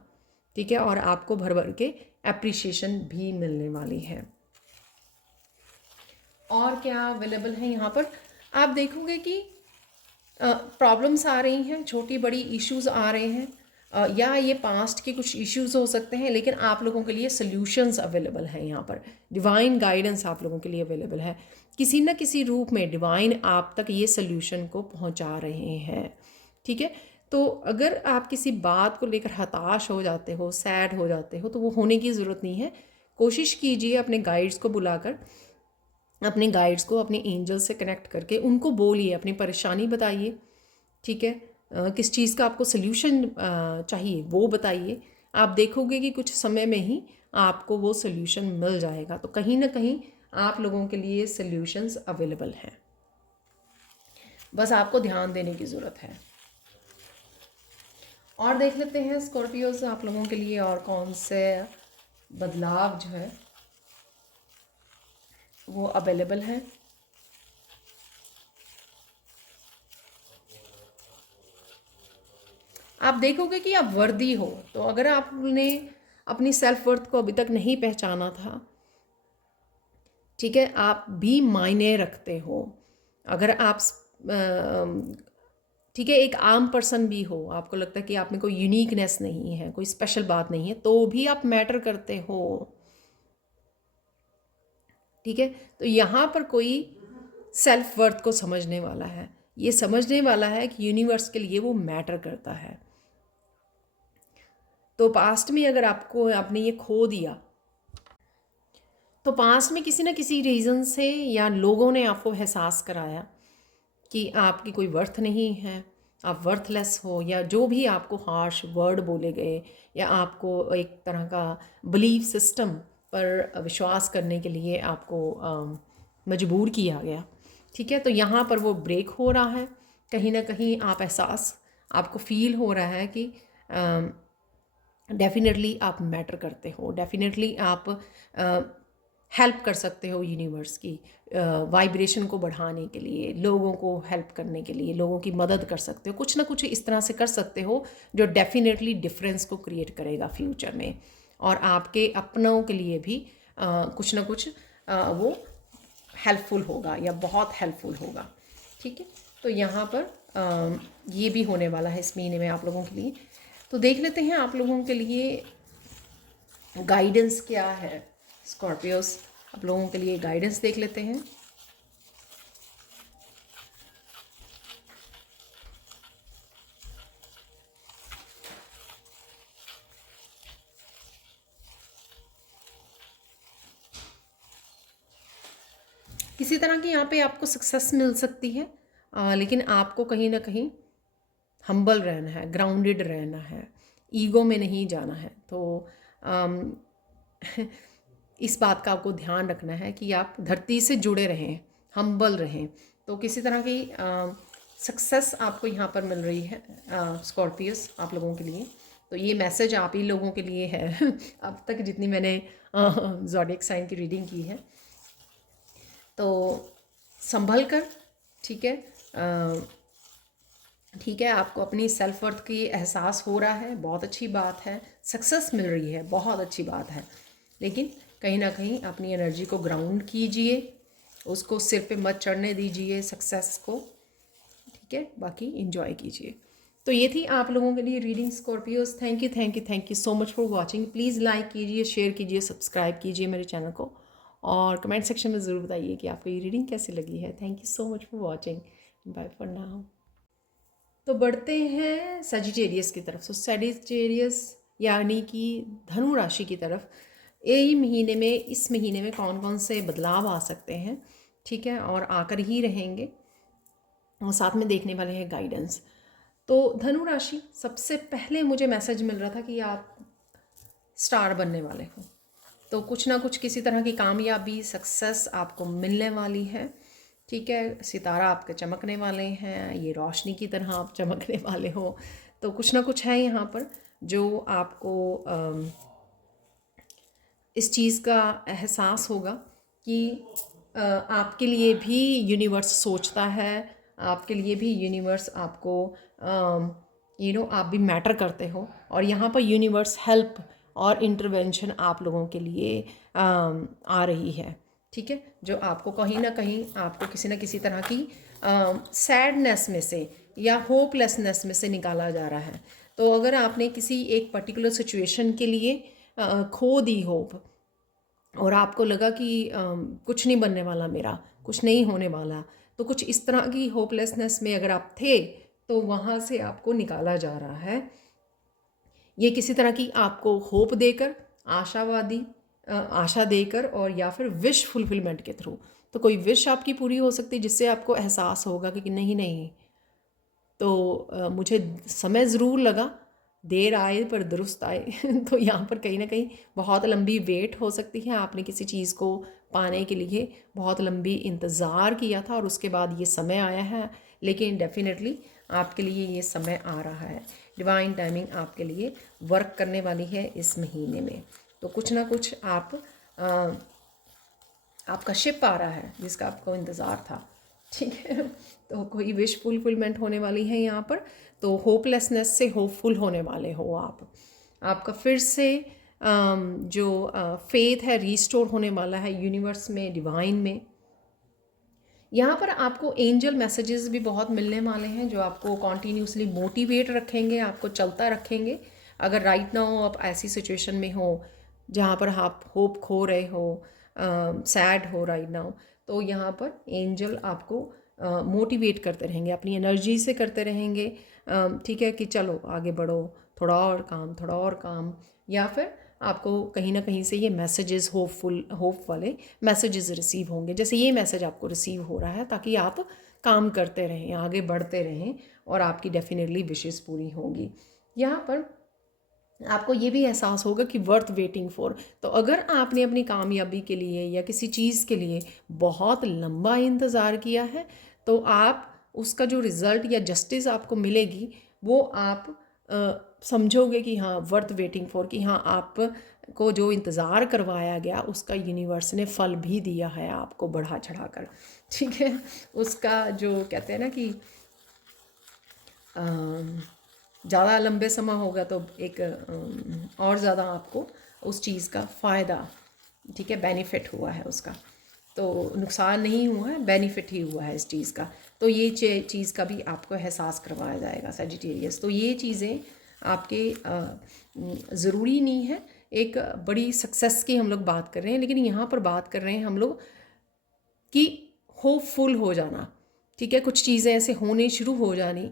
ठीक है, और आपको भर भर के अप्रिशिएशन भी मिलने वाली है। और क्या अवेलेबल है यहाँ पर, आप देखोगे कि प्रॉब्लम्स आ रही हैं, छोटी बड़ी इश्यूज आ रहे हैं, या ये पास्ट के कुछ इश्यूज हो सकते हैं, लेकिन आप लोगों के लिए सल्यूशंस अवेलेबल हैं यहाँ पर। डिवाइन गाइडेंस आप लोगों के लिए अवेलेबल है, किसी न किसी रूप में डिवाइन आप तक ये सल्यूशन को पहुँचा रहे हैं, ठीक है। तो अगर आप किसी बात को लेकर हताश हो जाते हो, सैड हो जाते हो, तो वो होने की ज़रूरत नहीं है। कोशिश कीजिए अपने गाइड्स को बुलाकर, अपने गाइड्स को अपने एंजल से कनेक्ट करके उनको बोलिए, अपनी परेशानी बताइए, ठीक है, किस चीज़ का आपको सल्यूशन चाहिए वो बताइए। आप देखोगे कि कुछ समय में ही आपको वो सल्यूशन मिल जाएगा। तो कहीं ना कहीं आप लोगों के लिए सल्यूशंस अवेलेबल हैं, बस आपको ध्यान देने की ज़रूरत है। और देख लेते हैं स्कॉर्पियोज आप लोगों के लिए और कौन से बदलाव जो है वो अवेलेबल है। आप देखोगे कि आप वर्दी हो, तो अगर आपने अपनी सेल्फ वर्थ को अभी तक नहीं पहचाना था, ठीक है, आप भी मायने रखते हो। अगर आप ठीक है एक आम पर्सन भी हो, आपको लगता है कि आप में कोई यूनिकनेस नहीं है, कोई स्पेशल बात नहीं है, तो भी आप मैटर करते हो, ठीक है। तो यहाँ पर कोई सेल्फ वर्थ को समझने वाला है, ये समझने वाला है कि यूनिवर्स के लिए वो मैटर करता है। तो पास्ट में अगर आपने ये खो दिया, तो पास्ट में किसी न किसी रीज़न से या लोगों ने आपको एहसास कराया कि आपकी कोई वर्थ नहीं है, आप वर्थलेस हो, या जो भी आपको हार्श वर्ड बोले गए, या आपको एक तरह का बिलीफ सिस्टम पर विश्वास करने के लिए आपको मजबूर किया गया, ठीक है। तो यहाँ पर वो ब्रेक हो रहा है, कहीं ना कहीं आप एहसास आपको फील हो रहा है कि डेफिनेटली आप मैटर करते हो, डेफिनेटली आप हेल्प कर सकते हो यूनिवर्स की वाइब्रेशन को बढ़ाने के लिए, लोगों को हेल्प करने के लिए, लोगों की मदद कर सकते हो, कुछ ना कुछ इस तरह से कर सकते हो जो डेफिनेटली डिफरेंस को क्रिएट करेगा फ्यूचर में, और आपके अपनों के लिए भी कुछ ना कुछ वो हेल्पफुल होगा या बहुत हेल्पफुल होगा, ठीक है। तो यहाँ पर ये भी होने वाला है इस महीने में आप लोगों के लिए। तो देख लेते हैं आप लोगों के लिए गाइडेंस क्या है। स्कॉर्पियोस आप लोगों के लिए गाइडेंस देख लेते हैं। किसी तरह की यहाँ पे आपको सक्सेस मिल सकती है, लेकिन आपको कहीं ना कहीं हम्बल रहना है, ग्राउंडेड रहना है, ईगो में नहीं जाना है। तो इस बात का आपको ध्यान रखना है कि आप धरती से जुड़े रहें, हम्बल रहें। तो किसी तरह की सक्सेस आपको यहाँ पर मिल रही है स्कॉर्पियस आप लोगों के लिए। तो ये मैसेज आप ही लोगों के लिए है अब तक जितनी मैंने ज़ोडिएक साइन की रीडिंग की है। तो संभल कर, ठीक है, ठीक है, आपको अपनी सेल्फ वर्थ की एहसास हो रहा है, बहुत अच्छी बात है, सक्सेस मिल रही है, बहुत अच्छी बात है, लेकिन कहीं ना कहीं अपनी एनर्जी को ग्राउंड कीजिए, उसको सिर पे मत चढ़ने दीजिए सक्सेस को, ठीक है, बाकी एंजॉय कीजिए। तो ये थी आप लोगों के लिए reading Scorpios. Thank you so much for watching. Please like कीजिए, शेयर कीजिए, सब्सक्राइब कीजिए मेरे चैनल को, और कमेंट सेक्शन में ज़रूर बताइए कि आपको ये रीडिंग कैसी लगी है। Thank you so much for watching, bye for now. तो बढ़ते हैं सजिटेरियस की तरफ। सो सजिटेरियस यानी कि धनु राशि की तरफ यही महीने में, इस महीने में कौन कौन से बदलाव आ सकते हैं, ठीक है, और आकर ही रहेंगे। और साथ में देखने वाले हैं गाइडेंस। तो धनु राशि, सबसे पहले मुझे मैसेज मिल रहा था कि आप स्टार बनने वाले हो, तो कुछ ना कुछ किसी तरह की कामयाबी, सक्सेस आपको मिलने वाली है। ठीक है, सितारा आपके चमकने वाले हैं, ये रोशनी की तरह आप चमकने वाले हो। तो कुछ ना कुछ है यहाँ पर जो आपको इस चीज़ का एहसास होगा कि आपके लिए भी यूनिवर्स सोचता है, आपके लिए भी यूनिवर्स आपको आप भी मैटर करते हो, और यहाँ पर यूनिवर्स हेल्प और इंटरवेंशन आप लोगों के लिए आ रही है। ठीक है, जो आपको कहीं ना कहीं आपको किसी न किसी तरह की सैडनेस में से या होपलेसनेस में से निकाला जा रहा है। तो अगर आपने किसी एक पर्टिकुलर सिचुएशन के लिए खो दी होप, और आपको लगा कि कुछ नहीं बनने वाला, मेरा कुछ नहीं होने वाला, तो कुछ इस तरह की होपलेसनेस में अगर आप थे, तो वहाँ से आपको निकाला जा रहा है। ये किसी तरह की आपको होप देकर, आशा देकर, और या फिर विश फुलफिलमेंट के थ्रू। तो कोई विश आपकी पूरी हो सकती है जिससे आपको एहसास होगा कि नहीं नहीं, तो मुझे समय ज़रूर लगा, देर आए पर दुरुस्त आए। तो यहाँ पर कहीं ना कहीं बहुत लंबी वेट हो सकती है, आपने किसी चीज़ को पाने के लिए बहुत लंबी इंतज़ार किया था और उसके बाद ये समय आया है। लेकिन डेफिनेटली आपके लिए ये समय आ रहा है, डिवाइन टाइमिंग आपके लिए वर्क करने वाली है इस महीने में। तो कुछ ना कुछ आपका शिप आ रहा है जिसका आपको इंतज़ार था। ठीक है, तो कोई विश फुलफिलमेंट होने वाली है यहाँ पर। तो होपलेसनेस से होपफुल होने वाले हो आप। आपका फिर से जो फेथ है रीस्टोर होने वाला है यूनिवर्स में, डिवाइन में। यहाँ पर आपको एंजल मैसेजेस भी बहुत मिलने वाले हैं जो आपको कॉन्टीन्यूसली मोटिवेट रखेंगे, आपको चलता रखेंगे। अगर राइट नाउ आप ऐसी सिचुएशन में हो जहाँ पर आप होप खो रहे हो, सैड हो राइट नाउ, तो यहाँ पर एंजल आपको मोटिवेट करते रहेंगे, अपनी एनर्जी से करते रहेंगे। ठीक है, कि चलो आगे बढ़ो, थोड़ा और काम, थोड़ा और काम। या फिर आपको कहीं ना कहीं से ये मैसेजेस, होप वाले मैसेजेस रिसीव होंगे, जैसे ये मैसेज आपको रिसीव हो रहा है, ताकि आप काम करते रहें, आगे बढ़ते रहें, और आपकी डेफिनेटली विशेस पूरी होंगी। यहाँ पर आपको ये भी एहसास होगा कि वर्थ वेटिंग फॉर। तो अगर आपने अपनी कामयाबी के लिए या किसी चीज़ के लिए बहुत लंबा इंतज़ार किया है, तो आप उसका जो रिज़ल्ट या जस्टिस आपको मिलेगी, वो आप समझोगे कि हाँ वर्थ वेटिंग फॉर, कि हाँ आप को जो इंतज़ार करवाया गया उसका यूनिवर्स ने फल भी दिया है आपको बढ़ा चढ़ा कर। ठीक है, उसका जो कहते हैं ना कि ज़्यादा लंबे समय होगा तो एक और ज़्यादा आपको उस चीज़ का फ़ायदा, ठीक है, बेनिफिट हुआ है उसका। तो नुकसान नहीं हुआ है, बेनिफिट ही हुआ है इस चीज़ का। तो ये चीज़ का भी आपको एहसास करवाया जाएगा सजिटेरियस। तो ये चीज़ें आपके ज़रूरी नहीं है। एक बड़ी सक्सेस की हम लोग बात कर रहे हैं, लेकिन यहाँ पर बात कर रहे हैं हम लोग कि होपफुल हो जाना। ठीक है, कुछ चीज़ें ऐसे होने शुरू हो जानी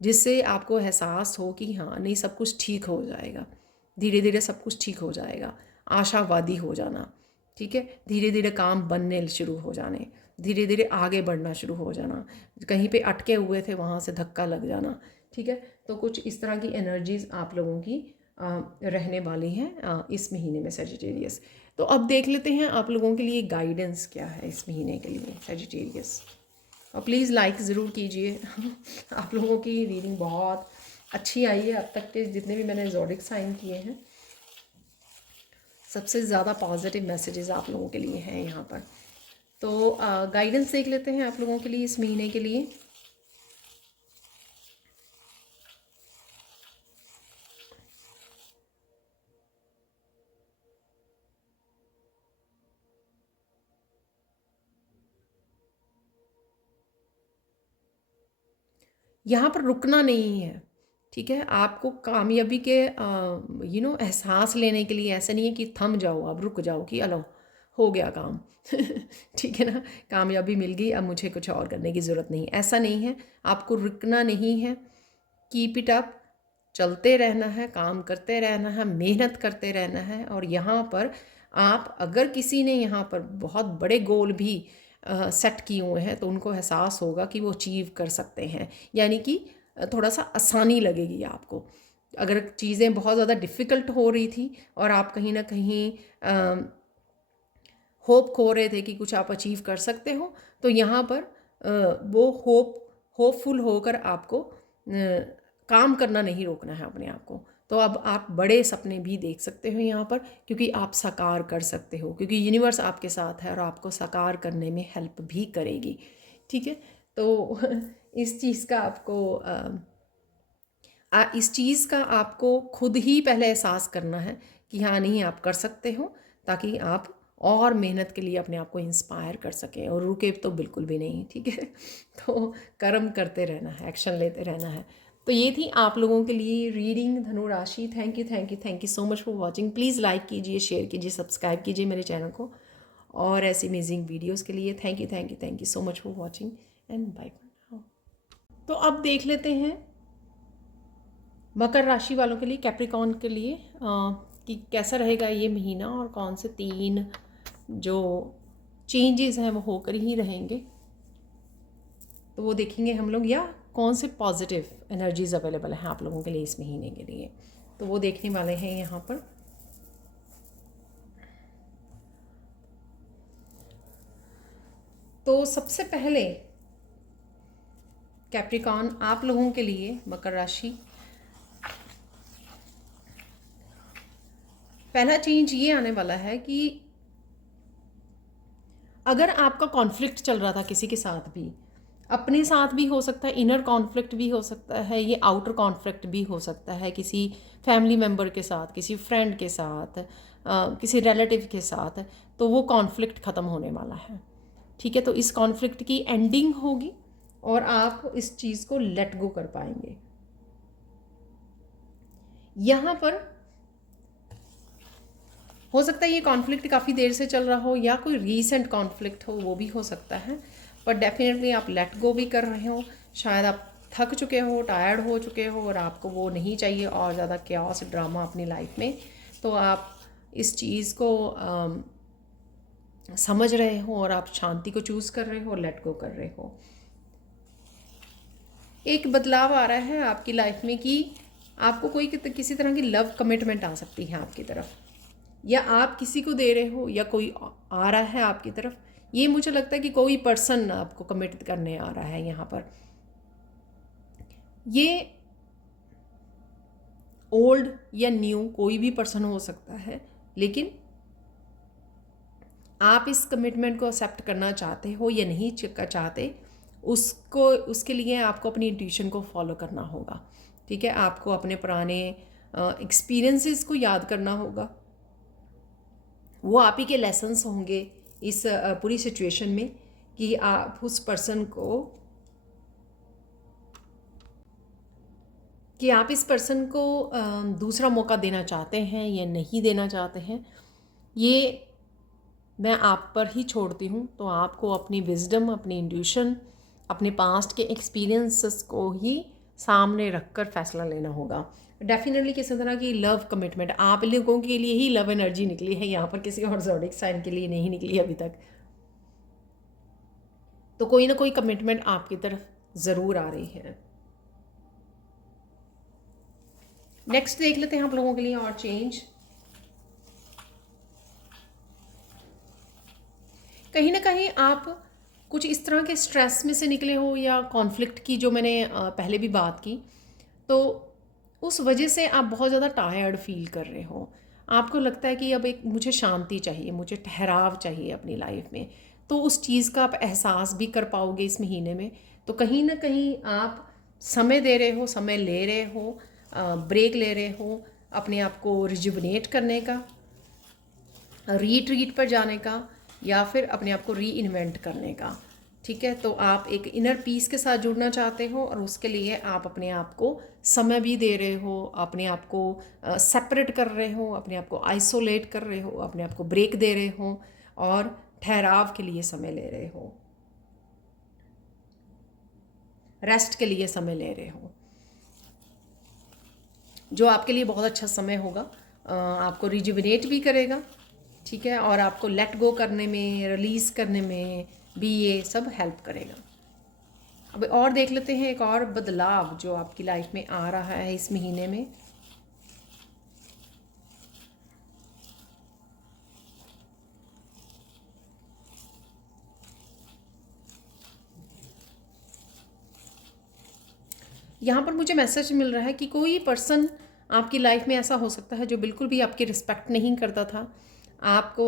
जिससे आपको एहसास हो कि हाँ नहीं, सब कुछ ठीक हो जाएगा, धीरे धीरे सब कुछ ठीक हो जाएगा, आशावादी हो जाना। ठीक है, धीरे धीरे काम बनने शुरू हो जाने, धीरे धीरे आगे बढ़ना शुरू हो जाना, कहीं पे अटके हुए थे वहाँ से धक्का लग जाना। ठीक है, तो कुछ इस तरह की एनर्जीज आप लोगों की रहने वाली हैं इस महीने में सजिटेरियस। तो अब देख लेते हैं आप लोगों के लिए गाइडेंस क्या है इस महीने के लिए सजिटेरियस। और प्लीज़ लाइक ज़रूर कीजिए। आप लोगों की रीडिंग बहुत अच्छी आई है अब तक के जितने भी मैंने ज़ोडिक साइन किए हैं, सबसे ज़्यादा पॉजिटिव मैसेजेस आप लोगों के लिए हैं यहाँ पर। तो गाइडेंस देख लेते हैं आप लोगों के लिए इस महीने के लिए। यहाँ पर रुकना नहीं है। ठीक है, आपको कामयाबी के एहसास लेने के लिए ऐसा नहीं है कि थम जाओ, अब रुक जाओ कि अलो हो गया काम। ठीक है ना, कामयाबी मिल गई, अब मुझे कुछ और करने की ज़रूरत नहीं, ऐसा नहीं है। आपको रुकना नहीं है, कीप इट अप, चलते रहना है, काम करते रहना है, मेहनत करते रहना है। और यहाँ पर आप, अगर किसी ने यहाँ पर बहुत बड़े गोल भी सेट किए हुए हैं, तो उनको एहसास होगा कि वो अचीव कर सकते हैं, यानी कि थोड़ा सा आसानी लगेगी आपको। अगर चीज़ें बहुत ज़्यादा डिफ़िकल्ट हो रही थी और आप कहीं ना कहीं होप खो रहे थे कि कुछ आप अचीव कर सकते हो, तो यहाँ पर वो होपफुल होकर आपको काम करना नहीं रोकना है अपने आप को। तो अब आप बड़े सपने भी देख सकते हो यहाँ पर, क्योंकि आप साकार कर सकते हो, क्योंकि यूनिवर्स आपके साथ है और आपको साकार करने में हेल्प भी करेगी। ठीक है, तो इस चीज़ का आपको खुद ही पहले एहसास करना है कि हाँ नहीं, आप कर सकते हो, ताकि आप और मेहनत के लिए अपने आप को इंस्पायर कर सकें, और रुके तो बिल्कुल भी नहीं। ठीक है, तो कर्म करते रहना है, एक्शन लेते रहना है। तो ये थी आप लोगों के लिए रीडिंग धनु राशि। Thank you thank you thank you so much for watching. Please like कीजिए, शेयर कीजिए, सब्सक्राइब कीजिए मेरे चैनल को, और ऐसी अमेजिंग वीडियोज़ के लिए thank you so much for watching and bye. तो अब देख लेते हैं मकर राशि वालों के लिए, कैप्रिकॉर्न के लिए कि कैसा रहेगा ये महीना, और कौन से 3 जो चेंजेस हैं वो होकर ही रहेंगे, तो वो देखेंगे हम लोग, या कौन से पॉजिटिव एनर्जीज अवेलेबल हैं आप लोगों के लिए इस महीने के लिए, तो वो देखने वाले हैं यहाँ पर। तो सबसे पहले कैप्रिकॉर्न आप लोगों के लिए, मकर राशि, पहला चेंज ये आने वाला है कि अगर आपका कॉन्फ्लिक्ट चल रहा था किसी के साथ भी, अपने साथ भी हो सकता है, इनर कॉन्फ्लिक्ट भी हो सकता है, ये आउटर कॉन्फ्लिक्ट भी हो सकता है, किसी फैमिली मेम्बर के साथ, किसी फ्रेंड के साथ, किसी रिलेटिव के साथ, तो वो कॉन्फ्लिक्ट ख़त्म होने वाला है। ठीक है, तो इस कॉन्फ्लिक्ट की एंडिंग होगी और आप इस चीज़ को लेट गो कर पाएंगे। यहाँ पर हो सकता है ये कॉन्फ्लिक्ट काफ़ी देर से चल रहा हो, या कोई रीसेंट कॉन्फ्लिक्ट हो, वो भी हो सकता है, पर डेफिनेटली आप लेट गो भी कर रहे हो। शायद आप थक चुके हो, टायर्ड हो चुके हो, और आपको वो नहीं चाहिए और ज़्यादा कैओस ड्रामा अपनी लाइफ में, तो आप इस चीज़ को समझ रहे हो और आप शांति को चूज़ कर रहे हो और लेट गो कर रहे हो। एक बदलाव आ रहा है आपकी लाइफ में कि आपको कोई किसी तरह की लव कमिटमेंट आ सकती है आपकी तरफ, या आप किसी को दे रहे हो, या कोई आ रहा है आपकी तरफ। ये मुझे लगता है कि कोई पर्सन आपको कमिट करने आ रहा है यहाँ पर। ये ओल्ड या न्यू कोई भी पर्सन हो सकता है, लेकिन आप इस कमिटमेंट को एक्सेप्ट करना चाहते हो या नहीं चाहते, उसके लिए आपको अपनी इंट्यूशन को फॉलो करना होगा। ठीक है, आपको अपने पुराने एक्सपीरियंसेस को याद करना होगा, वो आप ही के लेसन्स होंगे इस पूरी सिचुएशन में, कि आप उस पर्सन को, कि आप इस पर्सन को दूसरा मौका देना चाहते हैं या नहीं देना चाहते हैं। ये मैं आप पर ही छोड़ती हूँ, तो आपको अपनी विजडम, अपनी इंट्यूशन, अपने पास्ट के एक्सपीरियंसेस को ही सामने रखकर फैसला लेना होगा। डेफिनेटली किसी तरह की लव कमिटमेंट आप लोगों के लिए ही लव एनर्जी निकली है यहाँ पर, किसी और ज़ोडिक साइन के लिए नहीं निकली अभी तक। तो कोई ना कोई कमिटमेंट आपकी तरफ ज़रूर आ रही है। नेक्स्ट देख लेते हैं आप लोगों के लिए और चेंज। कहीं ना कहीं आप कुछ इस तरह के स्ट्रेस में से निकले हो, या कॉन्फ्लिक्ट की जो मैंने पहले भी बात की, तो उस वजह से आप बहुत ज़्यादा टायर्ड फील कर रहे हो। आपको लगता है कि अब एक मुझे शांति चाहिए, मुझे ठहराव चाहिए अपनी लाइफ में, तो उस चीज़ का आप एहसास भी कर पाओगे इस महीने में। तो कहीं ना कहीं आप समय दे रहे हो, समय ले रहे हो, ब्रेक ले रहे हो अपने आप को रिजुवनेट करने का, रीट्रीट पर जाने का, या फिर अपने आप को री इन्वेंट करने का। ठीक है, तो आप एक इनर पीस के साथ जुड़ना चाहते हो, और उसके लिए आप अपने आप को समय भी दे रहे हो, अपने आप को सेपरेट कर रहे हो, अपने आप को आइसोलेट कर रहे हो, अपने आप को ब्रेक दे रहे हो, और ठहराव के लिए समय ले रहे हो, रेस्ट के लिए समय ले रहे हो, जो आपके लिए बहुत अच्छा समय होगा। आपको रिजुविनेट भी करेगा। ठीक है, और आपको लेट गो करने में, रिलीज़ करने में भी ये सब हेल्प करेगा। अब और देख लेते हैं एक और बदलाव जो आपकी लाइफ में आ रहा है इस महीने में। यहाँ पर मुझे मैसेज मिल रहा है कि कोई पर्सन आपकी लाइफ में ऐसा हो सकता है जो बिल्कुल भी आपकी रिस्पेक्ट नहीं करता था, आपको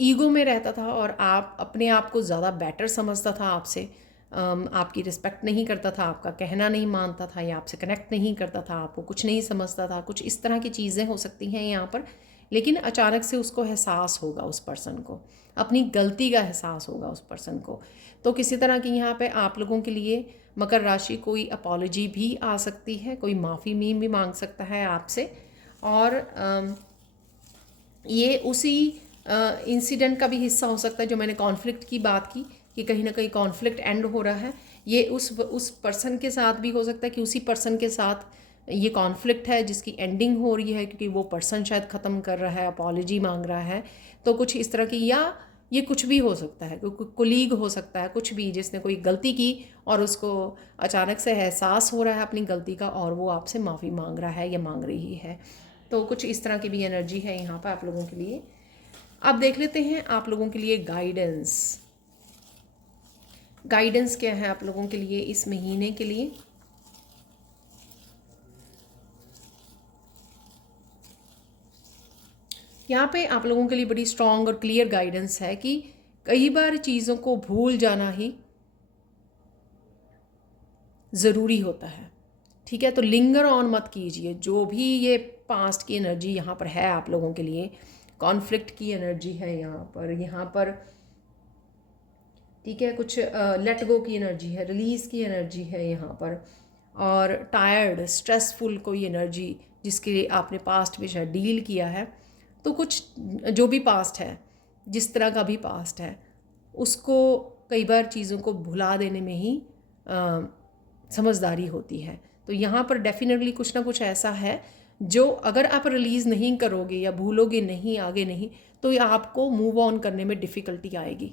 ईगो में रहता था और आप अपने आप को ज़्यादा बेटर समझता था आपसे, आपकी रिस्पेक्ट नहीं करता था, आपका कहना नहीं मानता था या आपसे कनेक्ट नहीं करता था, आपको कुछ नहीं समझता था। कुछ इस तरह की चीज़ें हो सकती हैं यहाँ पर। लेकिन अचानक से उसको एहसास होगा, उस पर्सन को अपनी गलती का एहसास होगा उस पर्सन को। तो किसी तरह की यहाँ पे आप लोगों के लिए मकर राशि कोई अपॉलॉजी भी आ सकती है, कोई माफ़ी भी मांग सकता है आपसे। और ये उसी इंसिडेंट का भी हिस्सा हो सकता है जो मैंने कॉन्फ्लिक्ट की बात की, कि कहीं ना कहीं कॉन्फ्लिक्ट एंड हो रहा है। ये उस पर्सन के साथ भी हो सकता है कि उसी पर्सन के साथ ये कॉन्फ्लिक्ट है जिसकी एंडिंग हो रही है, क्योंकि वो पर्सन शायद ख़त्म कर रहा है, अपॉलॉजी मांग रहा है। तो कुछ इस तरह की, या ये कुछ भी हो सकता है, कोई कोलीग हो सकता है, कुछ भी जिसने कोई गलती की और उसको अचानक से एहसास हो रहा है अपनी गलती का और वो आपसे माफ़ी मांग रहा है या मांग रही है। तो कुछ इस तरह की भी एनर्जी है यहाँ पर आप लोगों के लिए। अब देख लेते हैं आप लोगों के लिए गाइडेंस क्या है आप लोगों के लिए इस महीने के लिए। यहाँ पे आप लोगों के लिए बड़ी स्ट्रॉन्ग और क्लियर गाइडेंस है कि कई बार चीज़ों को भूल जाना ही ज़रूरी होता है, ठीक है। तो लिंगर ऑन मत कीजिए। जो भी ये पास्ट की एनर्जी यहाँ पर है आप लोगों के लिए, कॉन्फ्लिक्ट की एनर्जी है यहाँ पर, ठीक है। कुछ लेट गो की एनर्जी है, रिलीज़ की एनर्जी है यहाँ पर, और टायर्ड स्ट्रेसफुल कोई एनर्जी जिसके लिए आपने पास्ट में शायद डील किया है। तो कुछ जो भी पास्ट है, जिस तरह का भी पास्ट है, उसको कई बार चीज़ों को भुला देने में ही समझदारी होती है। तो यहाँ पर डेफिनेटली कुछ ना कुछ ऐसा है जो अगर आप रिलीज़ नहीं करोगे या भूलोगे नहीं, आगे नहीं, तो ये आपको मूव ऑन करने में डिफ़िकल्टी आएगी।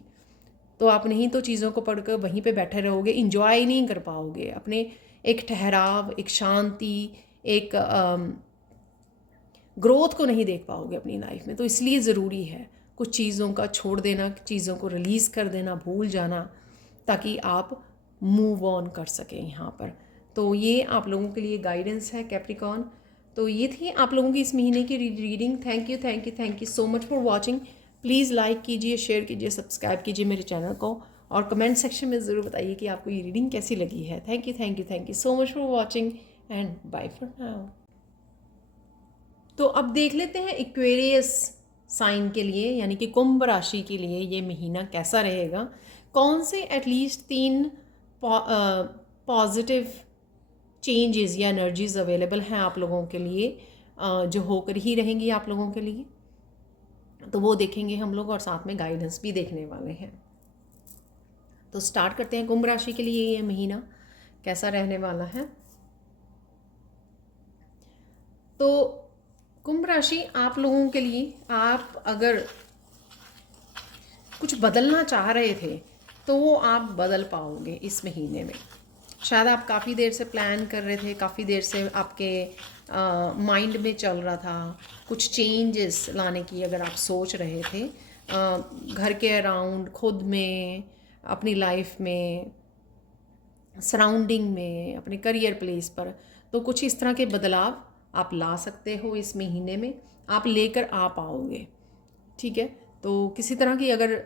तो आप नहीं तो चीज़ों को पढ़कर वहीं पे बैठे रहोगे, इंजॉय नहीं कर पाओगे अपने एक ठहराव, एक शांति, एक ग्रोथ को नहीं देख पाओगे अपनी लाइफ में। तो इसलिए ज़रूरी है कुछ चीज़ों का छोड़ देना, चीज़ों को रिलीज़ कर देना, भूल जाना, ताकि आप मूव ऑन कर सकें यहाँ पर। तो ये आप लोगों के लिए गाइडेंस है कैप्रिकॉर्न। तो ये थी आप लोगों की इस महीने की reading. Thank you so much for watching. Please like कीजिए, शेयर कीजिए, सब्सक्राइब कीजिए मेरे चैनल को, और कमेंट सेक्शन में ज़रूर बताइए कि आपको ये रीडिंग कैसी लगी है। Thank you so much for watching and bye for now. तो अब देख लेते हैं एक्वेरियस साइन के लिए, यानी कि कुंभ राशि के लिए ये महीना कैसा रहेगा। कौन से एटलीस्ट 3 पॉजिटिव चेंजेस या एनर्जीज अवेलेबल हैं आप लोगों के लिए, जो होकर ही रहेंगी आप लोगों के लिए। तो वो देखेंगे हम लोग, और साथ में गाइडेंस भी देखने वाले हैं। तो स्टार्ट करते हैं कुंभ राशि के लिए ये महीना कैसा रहने वाला है। तो कुंभ राशि आप लोगों के लिए, आप अगर कुछ बदलना चाह रहे थे तो वो आप बदल पाओगे इस महीने में। शायद आप काफ़ी देर से प्लान कर रहे थे, काफ़ी देर से आपके माइंड में चल रहा था कुछ चेंजेस लाने की, अगर आप सोच रहे थे घर के अराउंड, खुद में, अपनी लाइफ में, सराउंडिंग में, अपने करियर प्लेस पर। तो कुछ इस तरह के बदलाव आप ला सकते हो इस महीने में, आप लेकर आ पाओगे, ठीक है। तो किसी तरह की अगर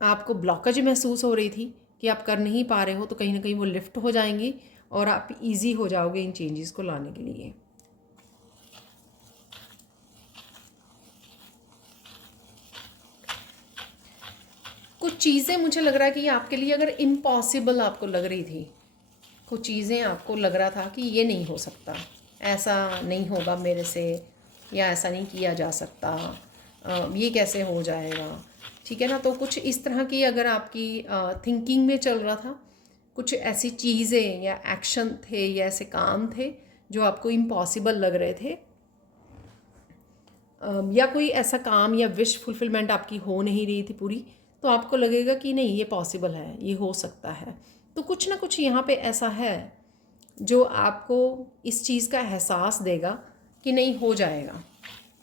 आपको ब्लॉकेज महसूस हो रही थी कि आप कर नहीं पा रहे हो, तो कहीं ना कहीं वो लिफ्ट हो जाएंगी और आप इजी हो जाओगे इन चेंजेस को लाने के लिए। कुछ चीज़ें मुझे लग रहा है कि आपके लिए अगर इम्पॉसिबल आपको लग रही थी, कुछ चीज़ें आपको लग रहा था कि ये नहीं हो सकता, ऐसा नहीं होगा मेरे से, या ऐसा नहीं किया जा सकता, ये कैसे हो जाएगा, ठीक है ना। तो कुछ इस तरह की अगर आपकी थिंकिंग में चल रहा था, कुछ ऐसी चीज़ें या एक्शन थे या ऐसे काम थे जो आपको इम्पॉसिबल लग रहे थे, या कोई ऐसा काम या विश फुलफिलमेंट आपकी हो नहीं रही थी पूरी, तो आपको लगेगा कि नहीं ये पॉसिबल है, ये हो सकता है। तो कुछ ना कुछ यहाँ पे ऐसा है जो आपको इस चीज़ का एहसास देगा कि नहीं हो जाएगा।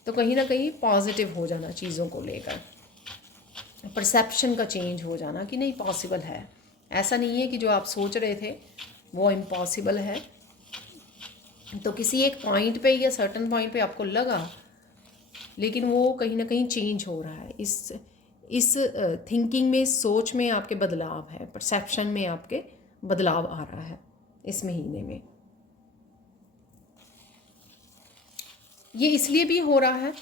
तो कहीं ना कहीं पॉजिटिव हो जाना चीज़ों को लेकर, परसेप्शन का चेंज हो जाना कि नहीं पॉसिबल है। ऐसा नहीं है कि जो आप सोच रहे थे वो इम्पॉसिबल है। तो किसी एक पॉइंट पे या सर्टन पॉइंट पे आपको लगा, लेकिन वो कहीं ना कहीं चेंज हो रहा है। इस थिंकिंग में, सोच में आपके बदलाव है, परसेप्शन में आपके बदलाव आ रहा है इस महीने में। ये इसलिए भी हो रहा है,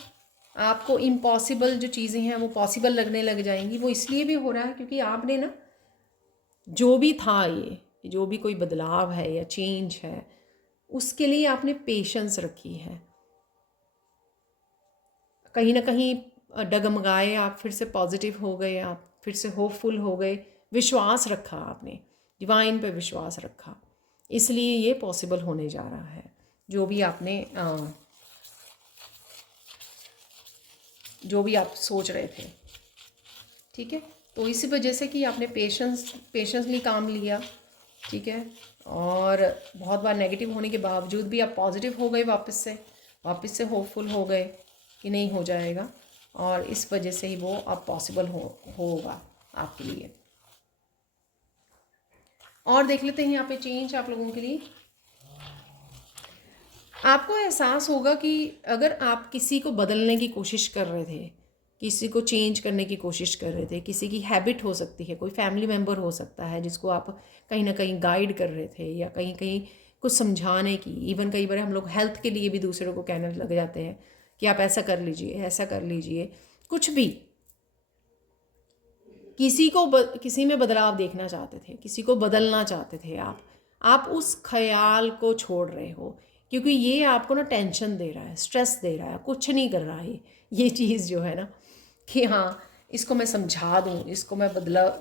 आपको इम्पॉसिबल जो चीज़ें हैं वो पॉसिबल लगने लग जाएंगी। वो इसलिए भी हो रहा है क्योंकि आपने ना जो भी था, ये जो भी कोई बदलाव है या चेंज है, उसके लिए आपने पेशेंस रखी है। कहीं ना कहीं डगमगाए आप, फिर से पॉजिटिव हो गए आप, फिर से होपफुल हो गए, विश्वास रखा आपने, डिवाइन पे विश्वास रखा, इसलिए ये पॉसिबल होने जा रहा है जो भी आपने जो भी आप सोच रहे थे। ठीक है, तो इसी वजह से कि आपने पेशेंसली काम लिया। ठीक है, और बहुत बार नेगेटिव होने के बावजूद भी आप पॉजिटिव हो गए, वापस से होपफुल हो गए कि नहीं हो जाएगा, और इस वजह से ही वो अब पॉसिबल होगा आपके लिए। और देख लेते हैं यहाँ पे चेंज आप लोगों के लिए। आपको एहसास होगा कि अगर आप किसी को बदलने की कोशिश कर रहे थे, किसी को चेंज करने की कोशिश कर रहे थे, किसी की हैबिट हो सकती है, कोई फैमिली मेम्बर हो सकता है जिसको आप कहीं ना कहीं गाइड कर रहे थे, या कहीं कहीं कुछ समझाने की, इवन कई बार हम लोग हेल्थ के लिए भी दूसरों को कहने लग जाते हैं कि आप ऐसा कर लीजिए, ऐसा कर लीजिए, कुछ भी। किसी में बदलाव देखना चाहते थे, किसी को बदलना चाहते थे आप उस ख्याल को छोड़ रहे हो, क्योंकि ये आपको ना टेंशन दे रहा है, स्ट्रेस दे रहा है, कुछ नहीं कर रहा है ये चीज़ जो है ना, कि हाँ इसको मैं समझा दूँ, इसको मैं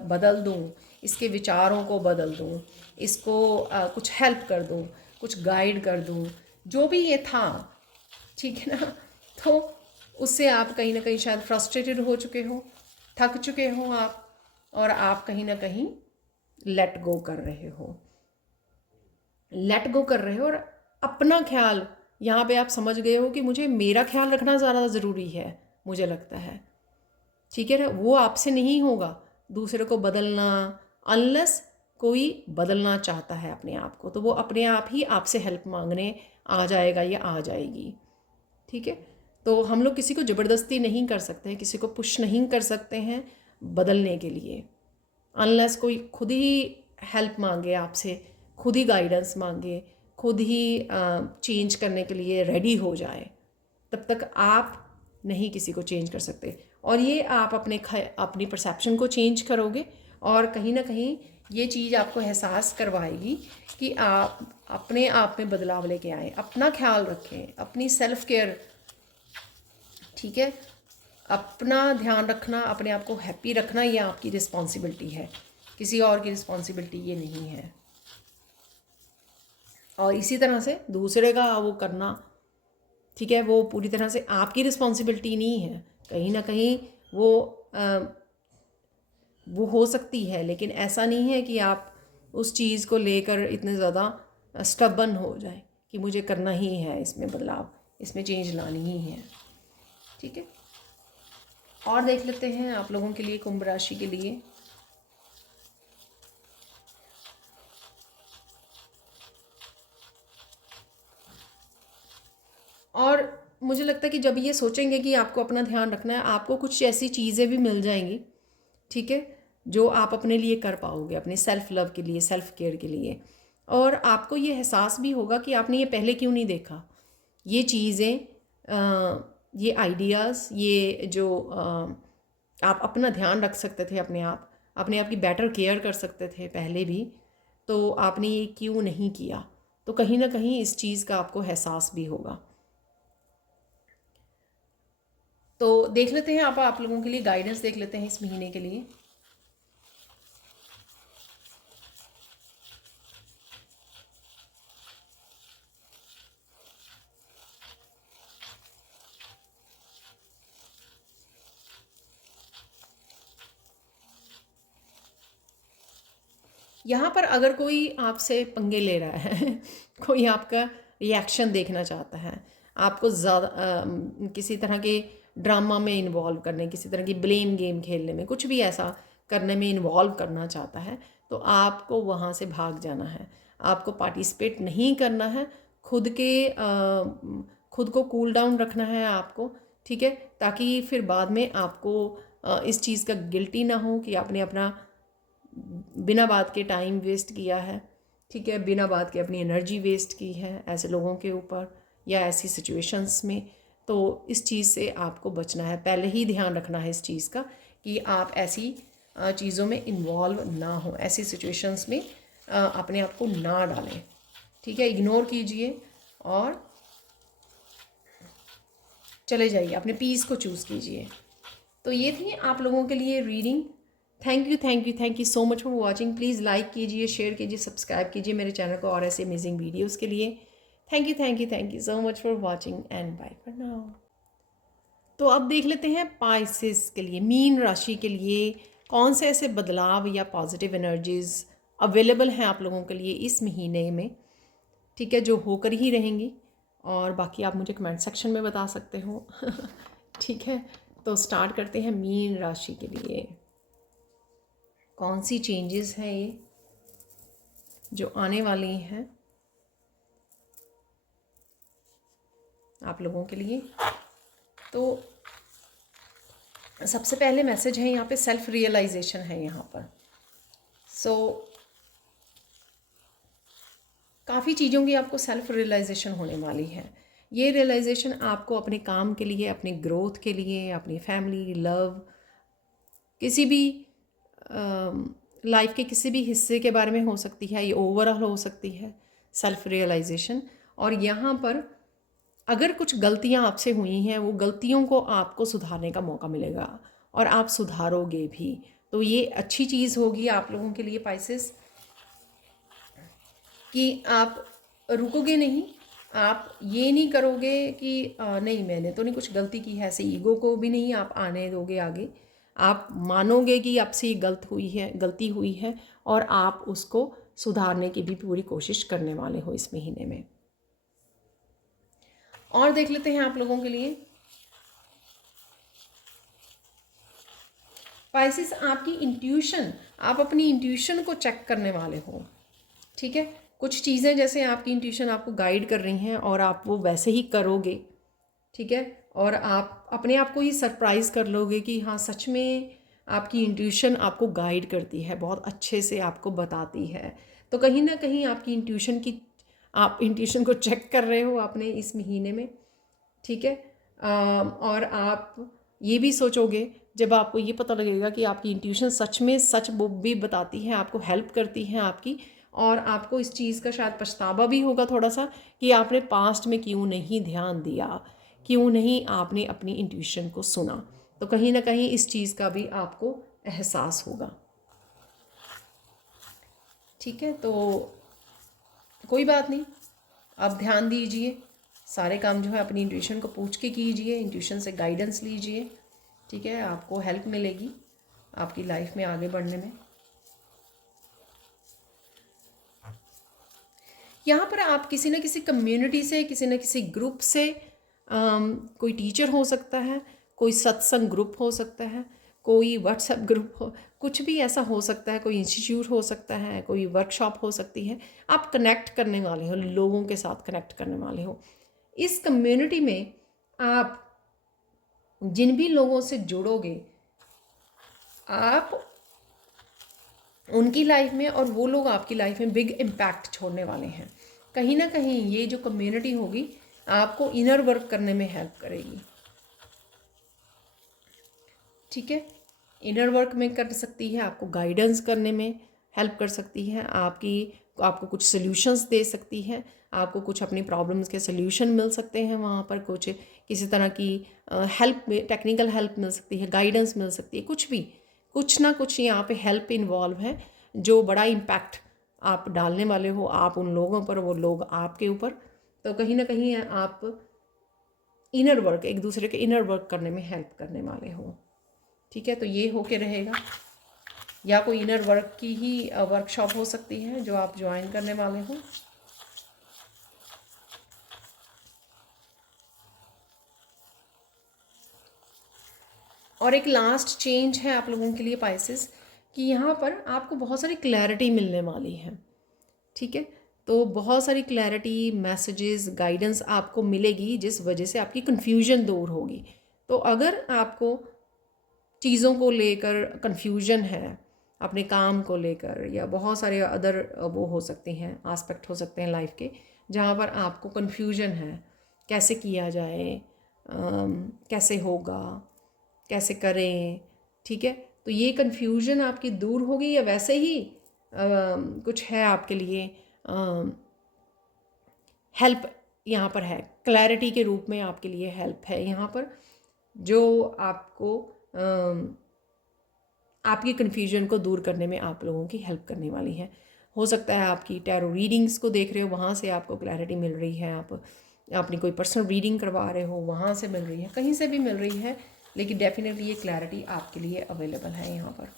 बदल दूँ, इसके विचारों को बदल दूँ, इसको कुछ हेल्प कर दूँ, कुछ गाइड कर दूँ, जो भी ये था। ठीक है ना, तो उससे आप कहीं ना कहीं शायद फ्रस्ट्रेटेड हो चुके हो, थक चुके हो आप, और आप कहीं ना कहीं लेट गो कर रहे हो, और अपना ख्याल, यहाँ पे आप समझ गए हो कि मुझे मेरा ख्याल रखना ज़्यादा ज़रूरी है, मुझे लगता है। ठीक है ना, वो आपसे नहीं होगा दूसरे को बदलना, अनलेस कोई बदलना चाहता है अपने आप को, तो वो अपने आप ही आपसे हेल्प मांगने आ जाएगा या आ जाएगी। ठीक है, तो हम लोग किसी को ज़बरदस्ती नहीं कर सकते हैं, किसी को पुश नहीं कर सकते हैं बदलने के लिए, अनलेस कोई खुद ही हेल्प मांगे आपसे, खुद ही गाइडेंस मांगे, खुद ही चेंज करने के लिए रेडी हो जाए, तब तक आप नहीं किसी को चेंज कर सकते। और ये आप अपनी परसेप्शन को चेंज करोगे, और कहीं ना कहीं ये चीज़ आपको एहसास करवाएगी कि आप अपने आप में बदलाव लेके आएँ, अपना ख्याल रखें, अपनी सेल्फ केयर। ठीक है, अपना ध्यान रखना, अपने आप को हैप्पी रखना, ये आपकी रिस्पॉन्सिबिलिटी है, किसी और की रिस्पॉन्सिबिलिटी ये नहीं है। और इसी तरह से दूसरे का वो करना, ठीक है, वो पूरी तरह से आपकी रिस्पॉन्सिबिलिटी नहीं है, कहीं ना कहीं वो हो सकती है, लेकिन ऐसा नहीं है कि आप उस चीज़ को लेकर इतने ज़्यादा स्टबन हो जाए कि मुझे करना ही है, इसमें बदलाव, इसमें चेंज लानी ही है। ठीक है, और देख लेते हैं आप लोगों के लिए, कुंभ राशि के लिए। और मुझे लगता है कि जब ये सोचेंगे कि आपको अपना ध्यान रखना है, आपको कुछ ऐसी चीज़ें भी मिल जाएंगी, ठीक है, जो आप अपने लिए कर पाओगे, अपने सेल्फ लव के लिए, सेल्फ केयर के लिए। और आपको ये एहसास भी होगा कि आपने ये पहले क्यों नहीं देखा, ये चीज़ें, ये आइडियाज़, ये जो आप अपना ध्यान रख सकते थे, अपने आप की बेटर केयर कर सकते थे पहले भी, तो आपने ये क्यों नहीं किया। तो कहीं ना कहीं इस चीज़ का आपको एहसास भी होगा। तो देख लेते हैं आप लोगों के लिए गाइडेंस देख लेते हैं इस महीने के लिए। यहाँ पर अगर कोई आपसे पंगे ले रहा है कोई आपका रिएक्शन देखना चाहता है, आपको ज़्यादा किसी तरह के ड्रामा में इन्वॉल्व करने, किसी तरह की ब्लेम गेम खेलने में, कुछ भी ऐसा करने में इन्वॉल्व करना चाहता है, तो आपको वहाँ से भाग जाना है। आपको पार्टिसिपेट नहीं करना है। खुद को कूल डाउन रखना है आपको, ठीक है, ताकि फिर बाद में आपको इस चीज़ का गिल्टी ना हो कि आपने अपना बिना बात के टाइम वेस्ट किया है, ठीक है, बिना बात के अपनी एनर्जी वेस्ट की है ऐसे लोगों के ऊपर या ऐसी सिचुएशंस में। तो इस चीज़ से आपको बचना है, पहले ही ध्यान रखना है इस चीज़ का कि आप ऐसी चीज़ों में इन्वॉल्व ना हो, ऐसी सिचुएशंस में अपने आप को ना डालें, ठीक है। इग्नोर कीजिए और चले जाइए, अपने पीस को चूज़ कीजिए। तो ये थी आप लोगों के लिए reading. Thank you so much for watching. Please like कीजिए, शेयर कीजिए, सब्सक्राइब कीजिए मेरे चैनल को और ऐसे अमेजिंग वीडियोज़ के लिए। Thank you so much for watching and bye for now. तो अब देख लेते हैं पाइसेस के लिए, मीन राशि के लिए कौन से ऐसे बदलाव या पॉजिटिव एनर्जीज़ अवेलेबल हैं आप लोगों के लिए इस महीने में, ठीक है, जो होकर ही रहेंगी। और बाकी आप मुझे कमेंट सेक्शन में बता सकते हो ठीक है। तो स्टार्ट करते हैं मीन राशि के लिए कौन सी चेंजेस हैं ये जो आने वाली हैं आप लोगों के लिए। तो सबसे पहले मैसेज है यहाँ पे सेल्फ रियलाइजेशन है यहाँ पर। काफ़ी चीज़ों की आपको सेल्फ रियलाइजेशन होने वाली है। ये रियलाइजेशन आपको अपने काम के लिए, अपनी ग्रोथ के लिए, अपनी फैमिली, लव, किसी भी लाइफ के किसी भी हिस्से के बारे में हो सकती है, ये ओवरऑल हो सकती है सेल्फ रियलाइजेशन। और यहाँ पर अगर कुछ गलतियाँ आपसे हुई हैं, वो गलतियों को आपको सुधारने का मौका मिलेगा और आप सुधारोगे भी। तो ये अच्छी चीज़ होगी आप लोगों के लिए पाइसेस, कि आप रुकोगे नहीं। आप ये नहीं करोगे कि नहीं मैंने तो नहीं कुछ गलती की है, ऐसे ईगो को भी नहीं आप आने दोगे आगे। आप मानोगे कि आपसे ये गलती हुई है और आप उसको सुधारने की भी पूरी कोशिश करने वाले हो इस महीने में। और देख लेते हैं आप लोगों के लिए पाइसेस, आपकी इंट्यूशन, आप अपनी इंट्यूशन को चेक करने वाले हो, ठीक है। कुछ चीज़ें जैसे आपकी इंट्यूशन आपको गाइड कर रही हैं और आप वो वैसे ही करोगे, ठीक है। और आप अपने आप को ही सरप्राइज़ कर लोगे कि हाँ सच में आपकी इंट्यूशन आपको गाइड करती है, बहुत अच्छे से आपको बताती है। तो कहीं ना कहीं आपकी आप इंट्यूशन को चेक कर रहे हो अपने इस महीने में, ठीक है। और आप ये भी सोचोगे जब आपको ये पता लगेगा कि आपकी इंट्यूशन सच में सच भी बताती है, आपको हेल्प करती है आपकी, और आपको इस चीज़ का शायद पछतावा भी होगा थोड़ा सा कि आपने पास्ट में क्यों नहीं ध्यान दिया, क्यों नहीं आपने अपनी इंट्यूशन को सुना। तो कहीं ना कहीं इस चीज़ का भी आपको एहसास होगा, ठीक है। तो कोई बात नहीं, आप ध्यान दीजिए, सारे काम जो है अपनी इंट्यूशन को पूछ के कीजिए, इंट्यूशन से गाइडेंस लीजिए, ठीक है। आपको हेल्प मिलेगी आपकी लाइफ में आगे बढ़ने में। यहाँ पर आप किसी न किसी कम्युनिटी से, किसी न किसी ग्रुप से, कोई टीचर हो सकता है, कोई सत्संग ग्रुप हो सकता है, कोई व्हाट्सएप ग्रुप हो, कुछ भी ऐसा हो सकता है, कोई इंस्टीट्यूट हो सकता है, कोई वर्कशॉप हो सकती है। आप कनेक्ट करने वाले हो, लोगों के साथ कनेक्ट करने वाले हो। इस कम्युनिटी में आप जिन भी लोगों से जुड़ोगे, आप उनकी लाइफ में और वो लोग आपकी लाइफ में बिग इम्पैक्ट छोड़ने वाले हैं। कहीं ना कहीं ये जो कम्युनिटी होगी आपको इनर वर्क करने में हेल्प करेगी, ठीक है। इनर वर्क में कर सकती है, आपको गाइडेंस करने में हेल्प कर सकती है, आपको कुछ सॉल्यूशंस दे सकती है, आपको कुछ अपनी प्रॉब्लम्स के सॉल्यूशन मिल सकते हैं वहाँ पर, कुछ किसी तरह की हेल्प, टेक्निकल हेल्प मिल सकती है, गाइडेंस मिल सकती है, कुछ भी, कुछ ना कुछ यहाँ पे हेल्प इन्वॉल्व है जो बड़ा इम्पैक्ट आप डालने वाले हो, आप उन लोगों पर, वो लोग आपके ऊपर। तो कहीं ना कहीं आप इनर वर्क, एक दूसरे के इनर वर्क करने में हेल्प करने वाले हो, ठीक है। तो ये होके रहेगा। या कोई इनर वर्क की ही वर्कशॉप हो सकती है जो आप ज्वाइन करने वाले हो। और एक लास्ट चेंज है आप लोगों के लिए पाइसेस कि यहाँ पर आपको बहुत सारी क्लैरिटी मिलने वाली है। ठीक है, तो बहुत सारी क्लैरिटी, मैसेजेस, गाइडेंस आपको मिलेगी जिस वजह से आपकी कन्फ्यूजन दूर होगी। तो अगर आपको चीज़ों को लेकर कन्फ्यूजन है, अपने काम को लेकर, या बहुत सारे अदर वो हो सकते हैं, आस्पेक्ट हो सकते हैं लाइफ के जहाँ पर आपको कन्फ्यूजन है, कैसे किया जाए, कैसे होगा, कैसे करें, ठीक है, तो ये कन्फ्यूजन आपकी दूर होगी। या वैसे ही कुछ है आपके लिए हेल्प यहाँ पर है, क्लैरिटी के रूप में आपके लिए हेल्प है यहाँ पर, जो आपको आपकी कन्फ्यूजन को दूर करने में आप लोगों की हेल्प करने वाली है। हो सकता है आपकी टैरो रीडिंग्स को देख रहे हो, वहाँ से आपको क्लैरिटी मिल रही है, आप अपनी कोई पर्सनल रीडिंग करवा रहे हो, वहाँ से मिल रही है, कहीं से भी मिल रही है, लेकिन डेफिनेटली ये क्लैरिटी आपके लिए अवेलेबल है यहाँ पर।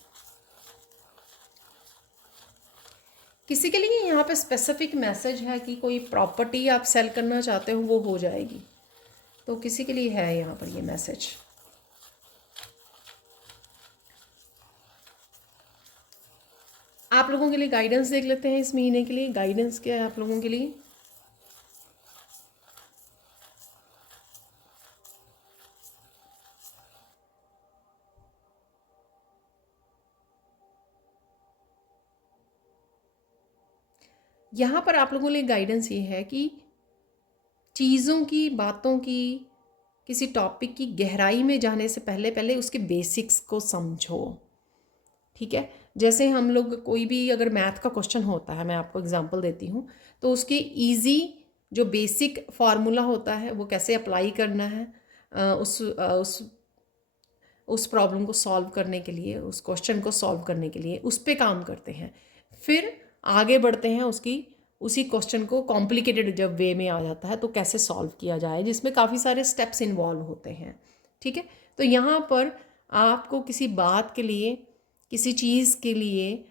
किसी के लिए यहाँ पे स्पेसिफिक मैसेज है कि कोई प्रॉपर्टी आप सेल करना चाहते हो, वो हो जाएगी, तो किसी के लिए है यहाँ पर ये मैसेज। आप लोगों के लिए गाइडेंस देख लेते हैं इस महीने के लिए। गाइडेंस क्या है आप लोगों के लिए? यहाँ पर आप लोगों के लिए गाइडेंस ये है कि चीज़ों की, बातों की, किसी टॉपिक की गहराई में जाने से पहले पहले उसके बेसिक्स को समझो। ठीक है, जैसे हम लोग कोई भी अगर मैथ का क्वेश्चन होता है, मैं आपको एग्जांपल देती हूँ, तो उसके इजी जो बेसिक फार्मूला होता है वो कैसे अप्लाई करना है उस प्रॉब्लम को सॉल्व करने के लिए, उस क्वेश्चन को सॉल्व करने के लिए उस पर काम करते हैं। फिर आगे बढ़ते हैं, उसी क्वेश्चन को कॉम्प्लिकेटेड जब वे में आ जाता है तो कैसे सॉल्व किया जाए, जिसमें काफ़ी सारे स्टेप्स इन्वॉल्व होते हैं। ठीक है, तो यहाँ पर आपको किसी बात के लिए, किसी चीज़ के लिए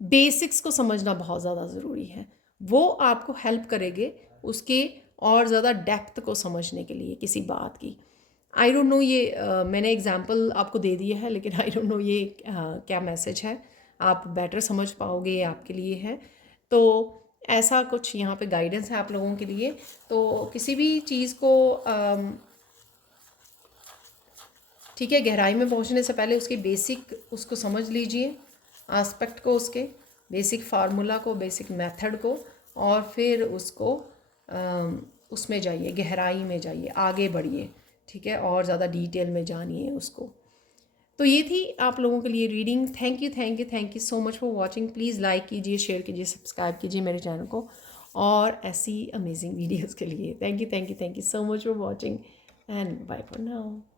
बेसिक्स को समझना बहुत ज़्यादा ज़रूरी है। वो आपको हेल्प करेंगे उसके और ज़्यादा डेप्थ को समझने के लिए किसी बात की। आई डोंट नो ये मैंने एग्जांपल आपको दे दिया है, लेकिन आई डोंट नो ये क्या मैसेज है, आप बेटर समझ पाओगे, ये आपके लिए है। तो ऐसा कुछ यहाँ पे गाइडेंस है आप लोगों के लिए। तो किसी भी चीज़ को ठीक है, गहराई में पहुँचने से पहले उसकी बेसिक उसको समझ लीजिए, आस्पेक्ट को, उसके बेसिक फार्मूला को, बेसिक मेथड को, और फिर उसको उसमें जाइए, गहराई में जाइए, आगे बढ़िए। ठीक है, और ज़्यादा डिटेल में जानिए उसको। तो ये थी आप लोगों के लिए reading. Thank you, thank you, thank you so much for watching. Please like कीजिए, शेयर कीजिए, सब्सक्राइब कीजिए मेरे चैनल को, और ऐसी अमेजिंग वीडियोज़ के लिए। Thank you, thank you, thank you so much for watching, and bye for now.